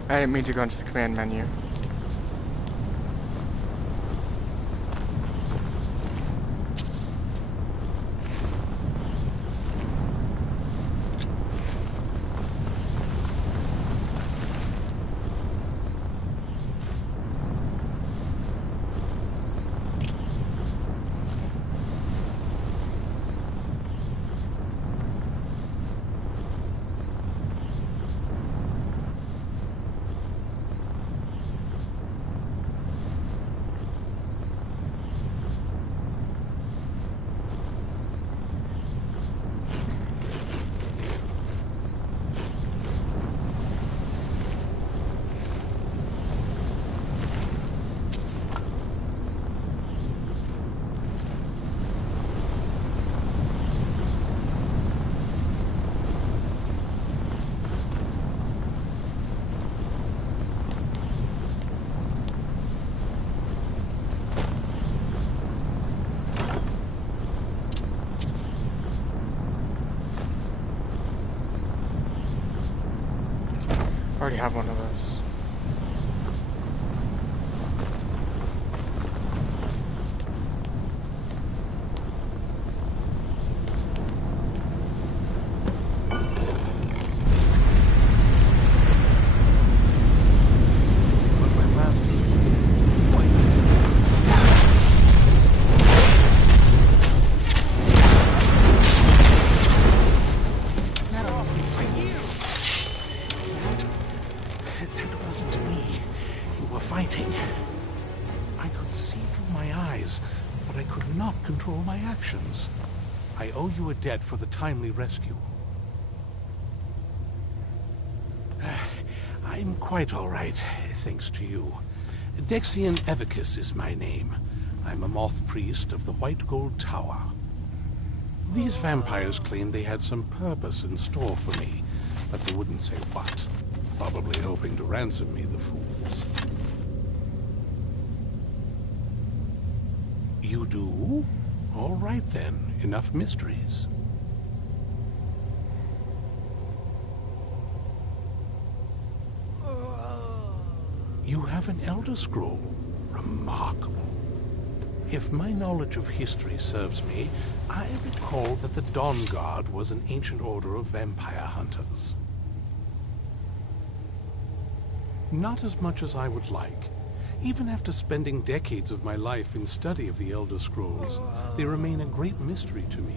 I didn't mean to go into the command menu. I already have one of those. Control my actions. I owe you a debt for the timely rescue. I'm quite all right, thanks to you. Dexian Evicus is my name. I'm a moth priest of the White Gold Tower. These vampires claimed they had some purpose in store for me, but they wouldn't say what. Probably hoping to ransom me, the fools. You do? All right then, enough mysteries. You have an Elder Scroll. Remarkable. If my knowledge of history serves me, I recall that the Dawn Guard was an ancient order of vampire hunters. Not as much as I would like. Even after spending decades of my life in study of the Elder Scrolls, they remain a great mystery to me.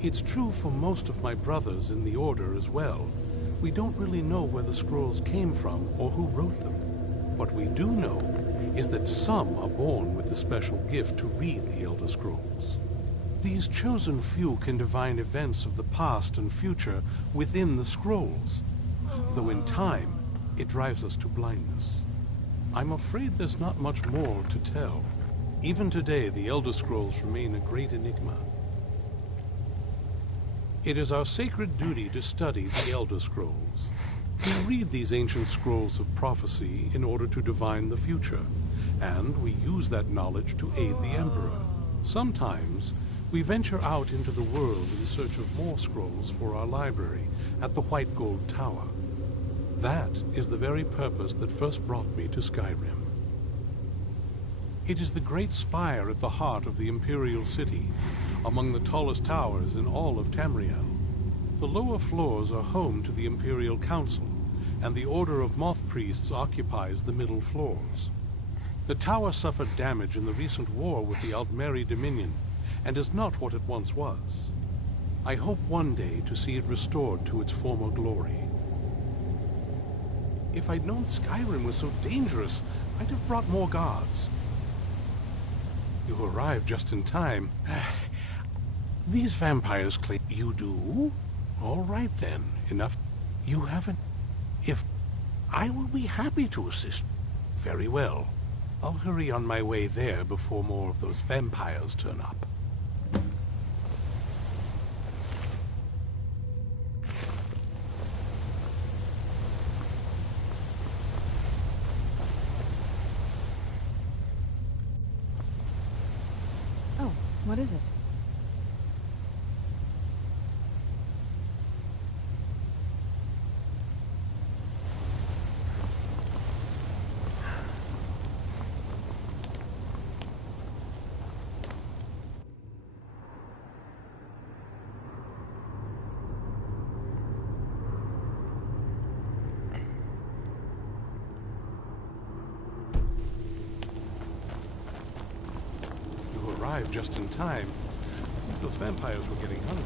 It's true for most of my brothers in the Order as well. We don't really know where the scrolls came from or who wrote them. What we do know is that some are born with the special gift to read the Elder Scrolls. These chosen few can divine events of the past and future within the scrolls, though in time, it drives us to blindness. I'm afraid there's not much more to tell. Even today, the Elder Scrolls remain a great enigma. It is our sacred duty to study the Elder Scrolls. We read these ancient scrolls of prophecy in order to divine the future, and we use that knowledge to aid the Emperor. Sometimes, we venture out into the world in search of more scrolls for our library at the White Gold Tower. That is the very purpose that first brought me to Skyrim. It is the great spire at the heart of the Imperial City, among the tallest towers in all of Tamriel. The lower floors are home to the Imperial Council, and the Order of Moth Priests occupies the middle floors. The tower suffered damage in the recent war with the Aldmeri Dominion, and is not what it once was. I hope one day to see it restored to its former glory. If I'd known Skyrim was so dangerous, I'd have brought more guards. You arrived just in time. These vampires claim you do? All right then, enough. You haven't... If... I will be happy to assist. Very well. I'll hurry on my way there before more of those vampires turn up. What is it? arrived just in time. Those vampires were getting hungry.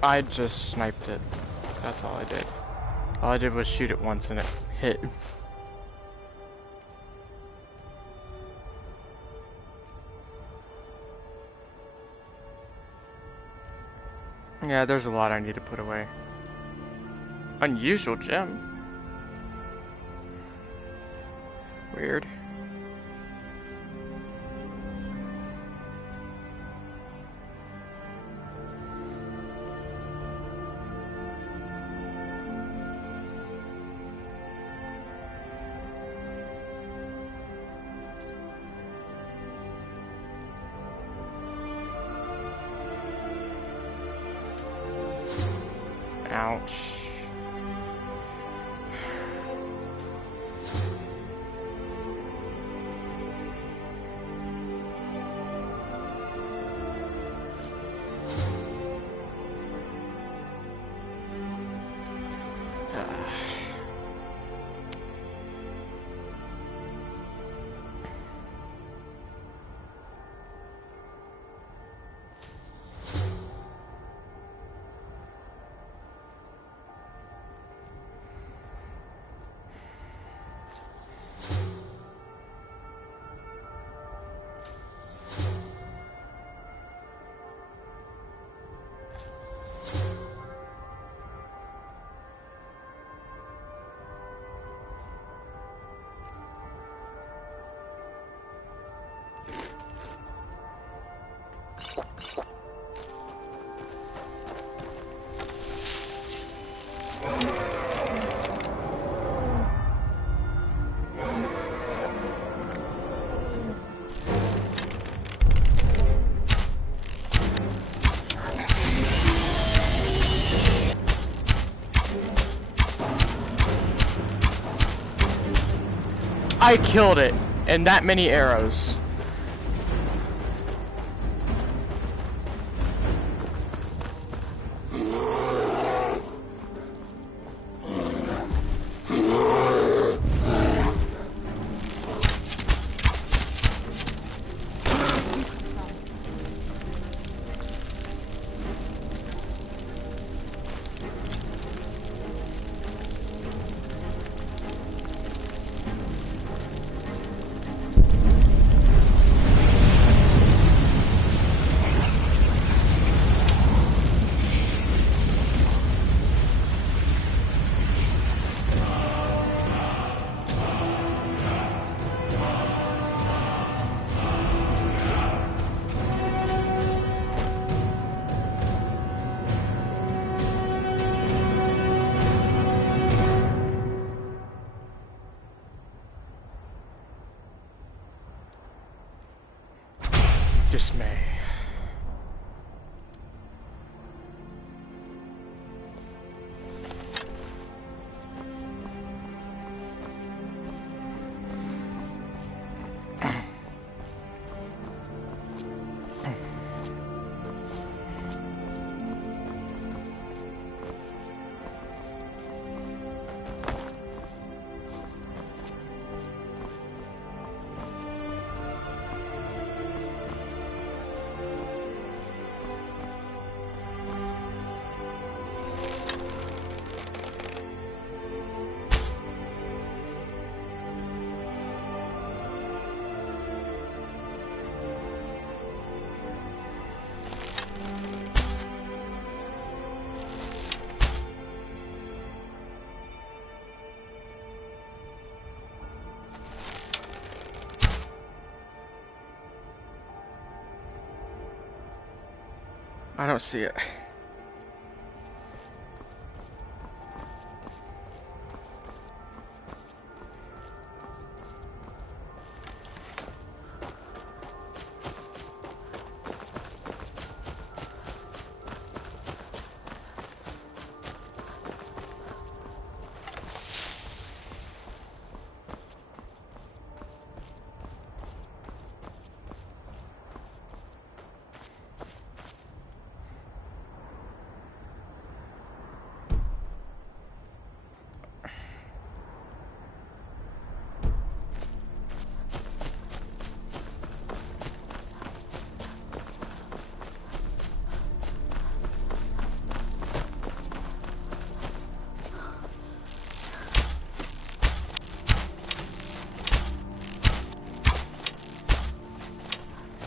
I just sniped it. That's all I did. All I did was shoot it once and it hit. Yeah, there's a lot I need to put away. Unusual gem. Weird. Ouch. I killed it, and that many arrows. Dismay. I don't see it.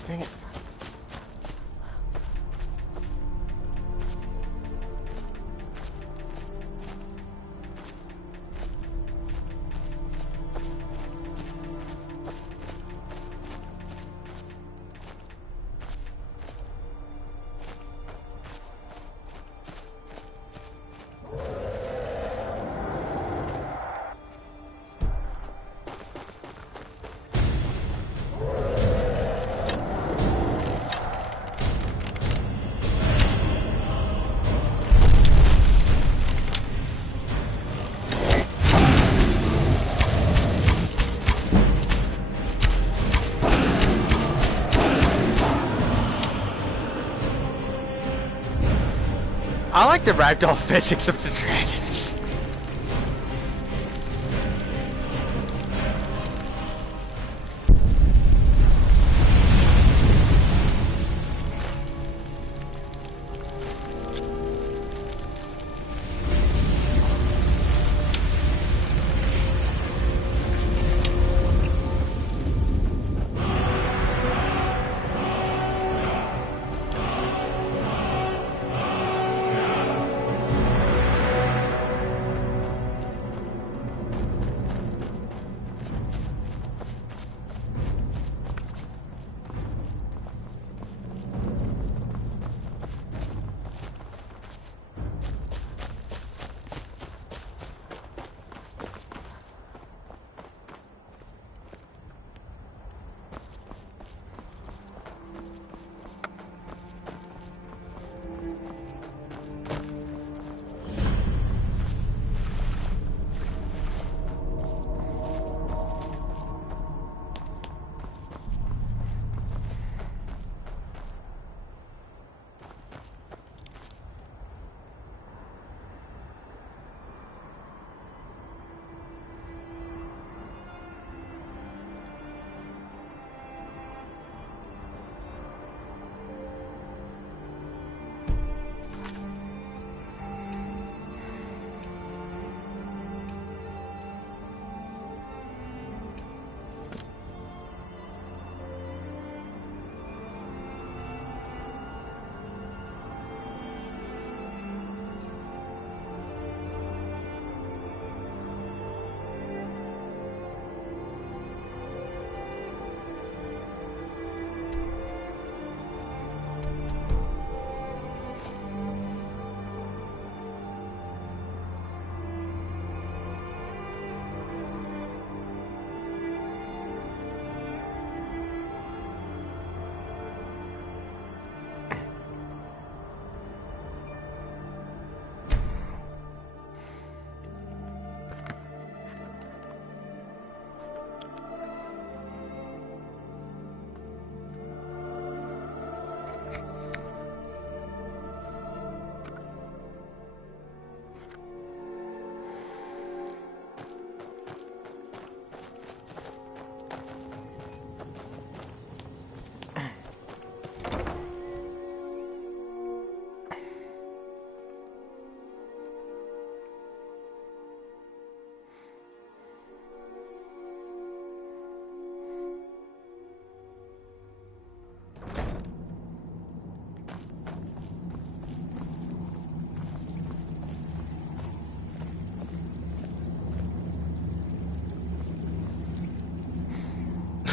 Dang it. I like the ragdoll physics of the dragons.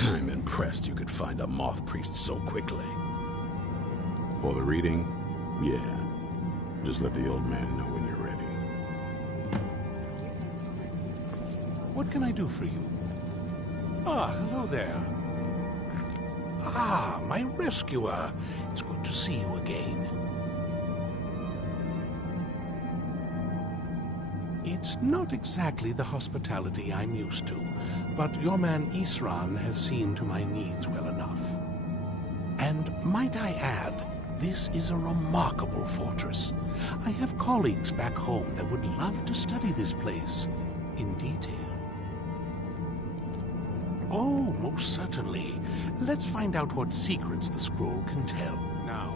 I'm impressed you could find a moth priest so quickly. For the reading, Yeah. Just let the old man know when you're ready. What can I do for you? Ah, hello there. Ah, my rescuer. It's good to see you again. It's not exactly the hospitality I'm used to, but your man Isran has seen to my needs well enough. And might I add, this is a remarkable fortress. I have colleagues back home that would love to study this place in detail. Oh, most certainly. Let's find out what secrets the scroll can tell. Now,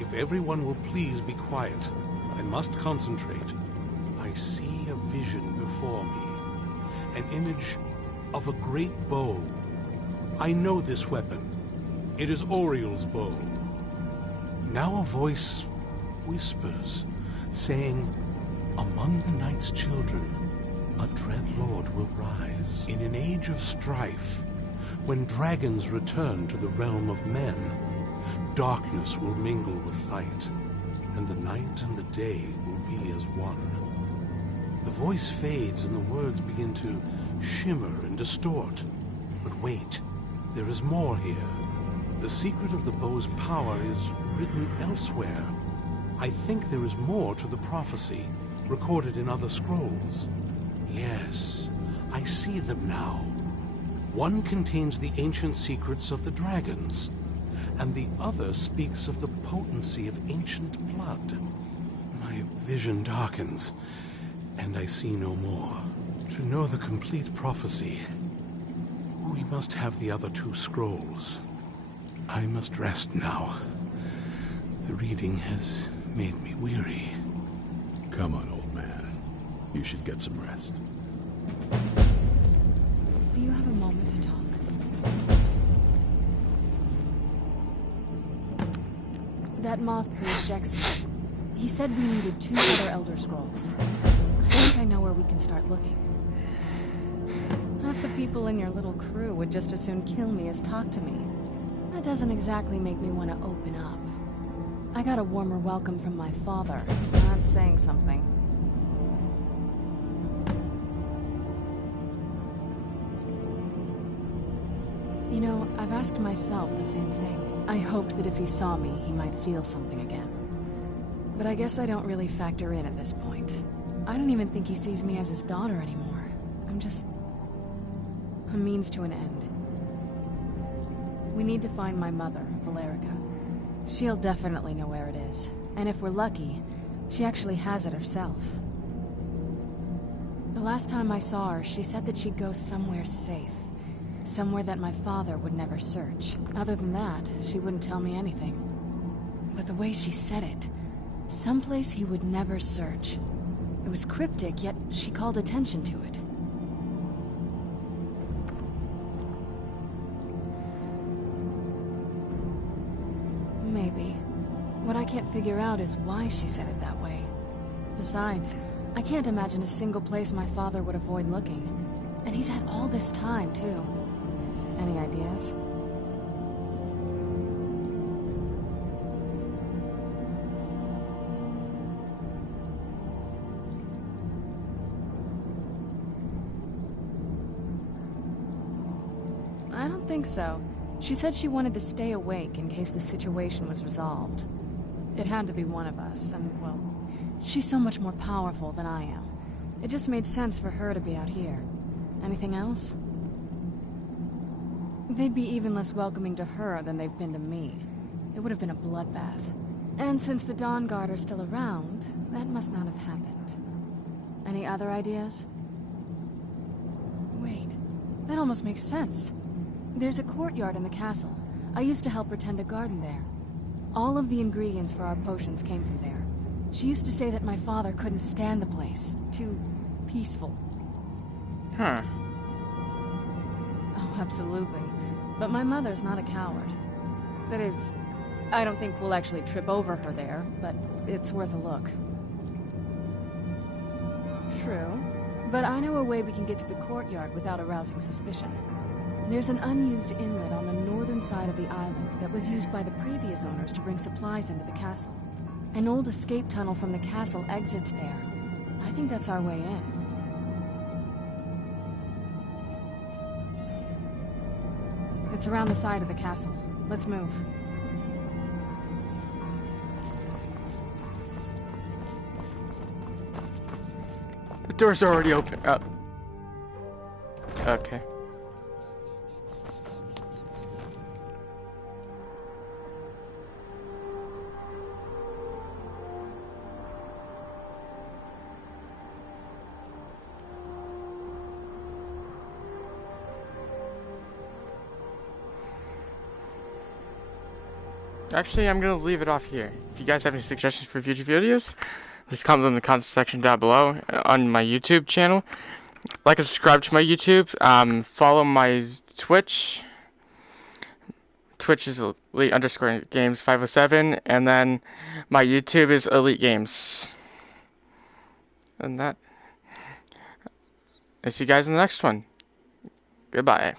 if everyone will please be quiet, I must concentrate. I see a vision before me, an image of a great bow. I know this weapon. It is Oriel's bow. Now a voice whispers, saying, among the night's children, a dread lord will rise. In an age of strife, when dragons return to the realm of men, darkness will mingle with light, and the night and the day will be as one. The voice fades and the words begin to shimmer and distort. But wait, there is more here. The secret of the bow's power is written elsewhere. I think there is more to the prophecy, recorded in other scrolls. Yes, I see them now. One contains the ancient secrets of the dragons, and the other speaks of the potency of ancient blood. My vision darkens, and I see no more. To know the complete prophecy, we must have the other two scrolls. I must rest now. The reading has made me weary. Come on, old man. You should get some rest. Do you have a moment to talk? That moth priest Dexter. He said we needed 2 other Elder Scrolls. I think I know where we can start looking. Half the people in your little crew would just as soon kill me as talk to me. That doesn't exactly make me want to open up. I got a warmer welcome from my father. That's saying something. You know, I've asked myself the same thing. I hoped that if he saw me, he might feel something again. But I guess I don't really factor in at this point. I don't even think he sees me as his daughter anymore. I'm just a means to an end. We need to find my mother, Valerica. She'll definitely know where it is. And if we're lucky, she actually has it herself. The last time I saw her, she said that she'd go somewhere safe. Somewhere that my father would never search. Other than that, she wouldn't tell me anything. But the way she said it, someplace he would never search. It was cryptic, yet she called attention to it. Maybe. What I can't figure out is why she said it that way. Besides, I can't imagine a single place my father would avoid looking. And he's had all this time, too. Any ideas? I don't think so. She said she wanted to stay awake in case the situation was resolved. It had to be one of us, and, well, she's so much more powerful than I am. It just made sense for her to be out here. Anything else? They'd be even less welcoming to her than they've been to me. It would have been a bloodbath. And since the Dawn Guard are still around, that must not have happened. Any other ideas? Wait, that almost makes sense. There's a courtyard in the castle. I used to help her tend a garden there. All of the ingredients for our potions came from there. She used to say that my father couldn't stand the place. Too peaceful. Huh. Oh, absolutely. But my mother's not a coward. That is, I don't think we'll actually trip over her there, but it's worth a look. True. But I know a way we can get to the courtyard without arousing suspicion. There's an unused inlet on the northern side of the island that was used by the previous owners to bring supplies into the castle. An old escape tunnel from the castle exits there. I think that's our way in. It's around the side of the castle. Let's move. The door's already open. Okay. Actually, I'm gonna leave it off here. If you guys have any suggestions for future videos, please comment them in the comment section down below on my YouTube channel. Like and subscribe to my YouTube. Follow my Twitch. Twitch is elite_games507, and then my YouTube is Elite Games. And that. I'll see you guys in the next one. Goodbye.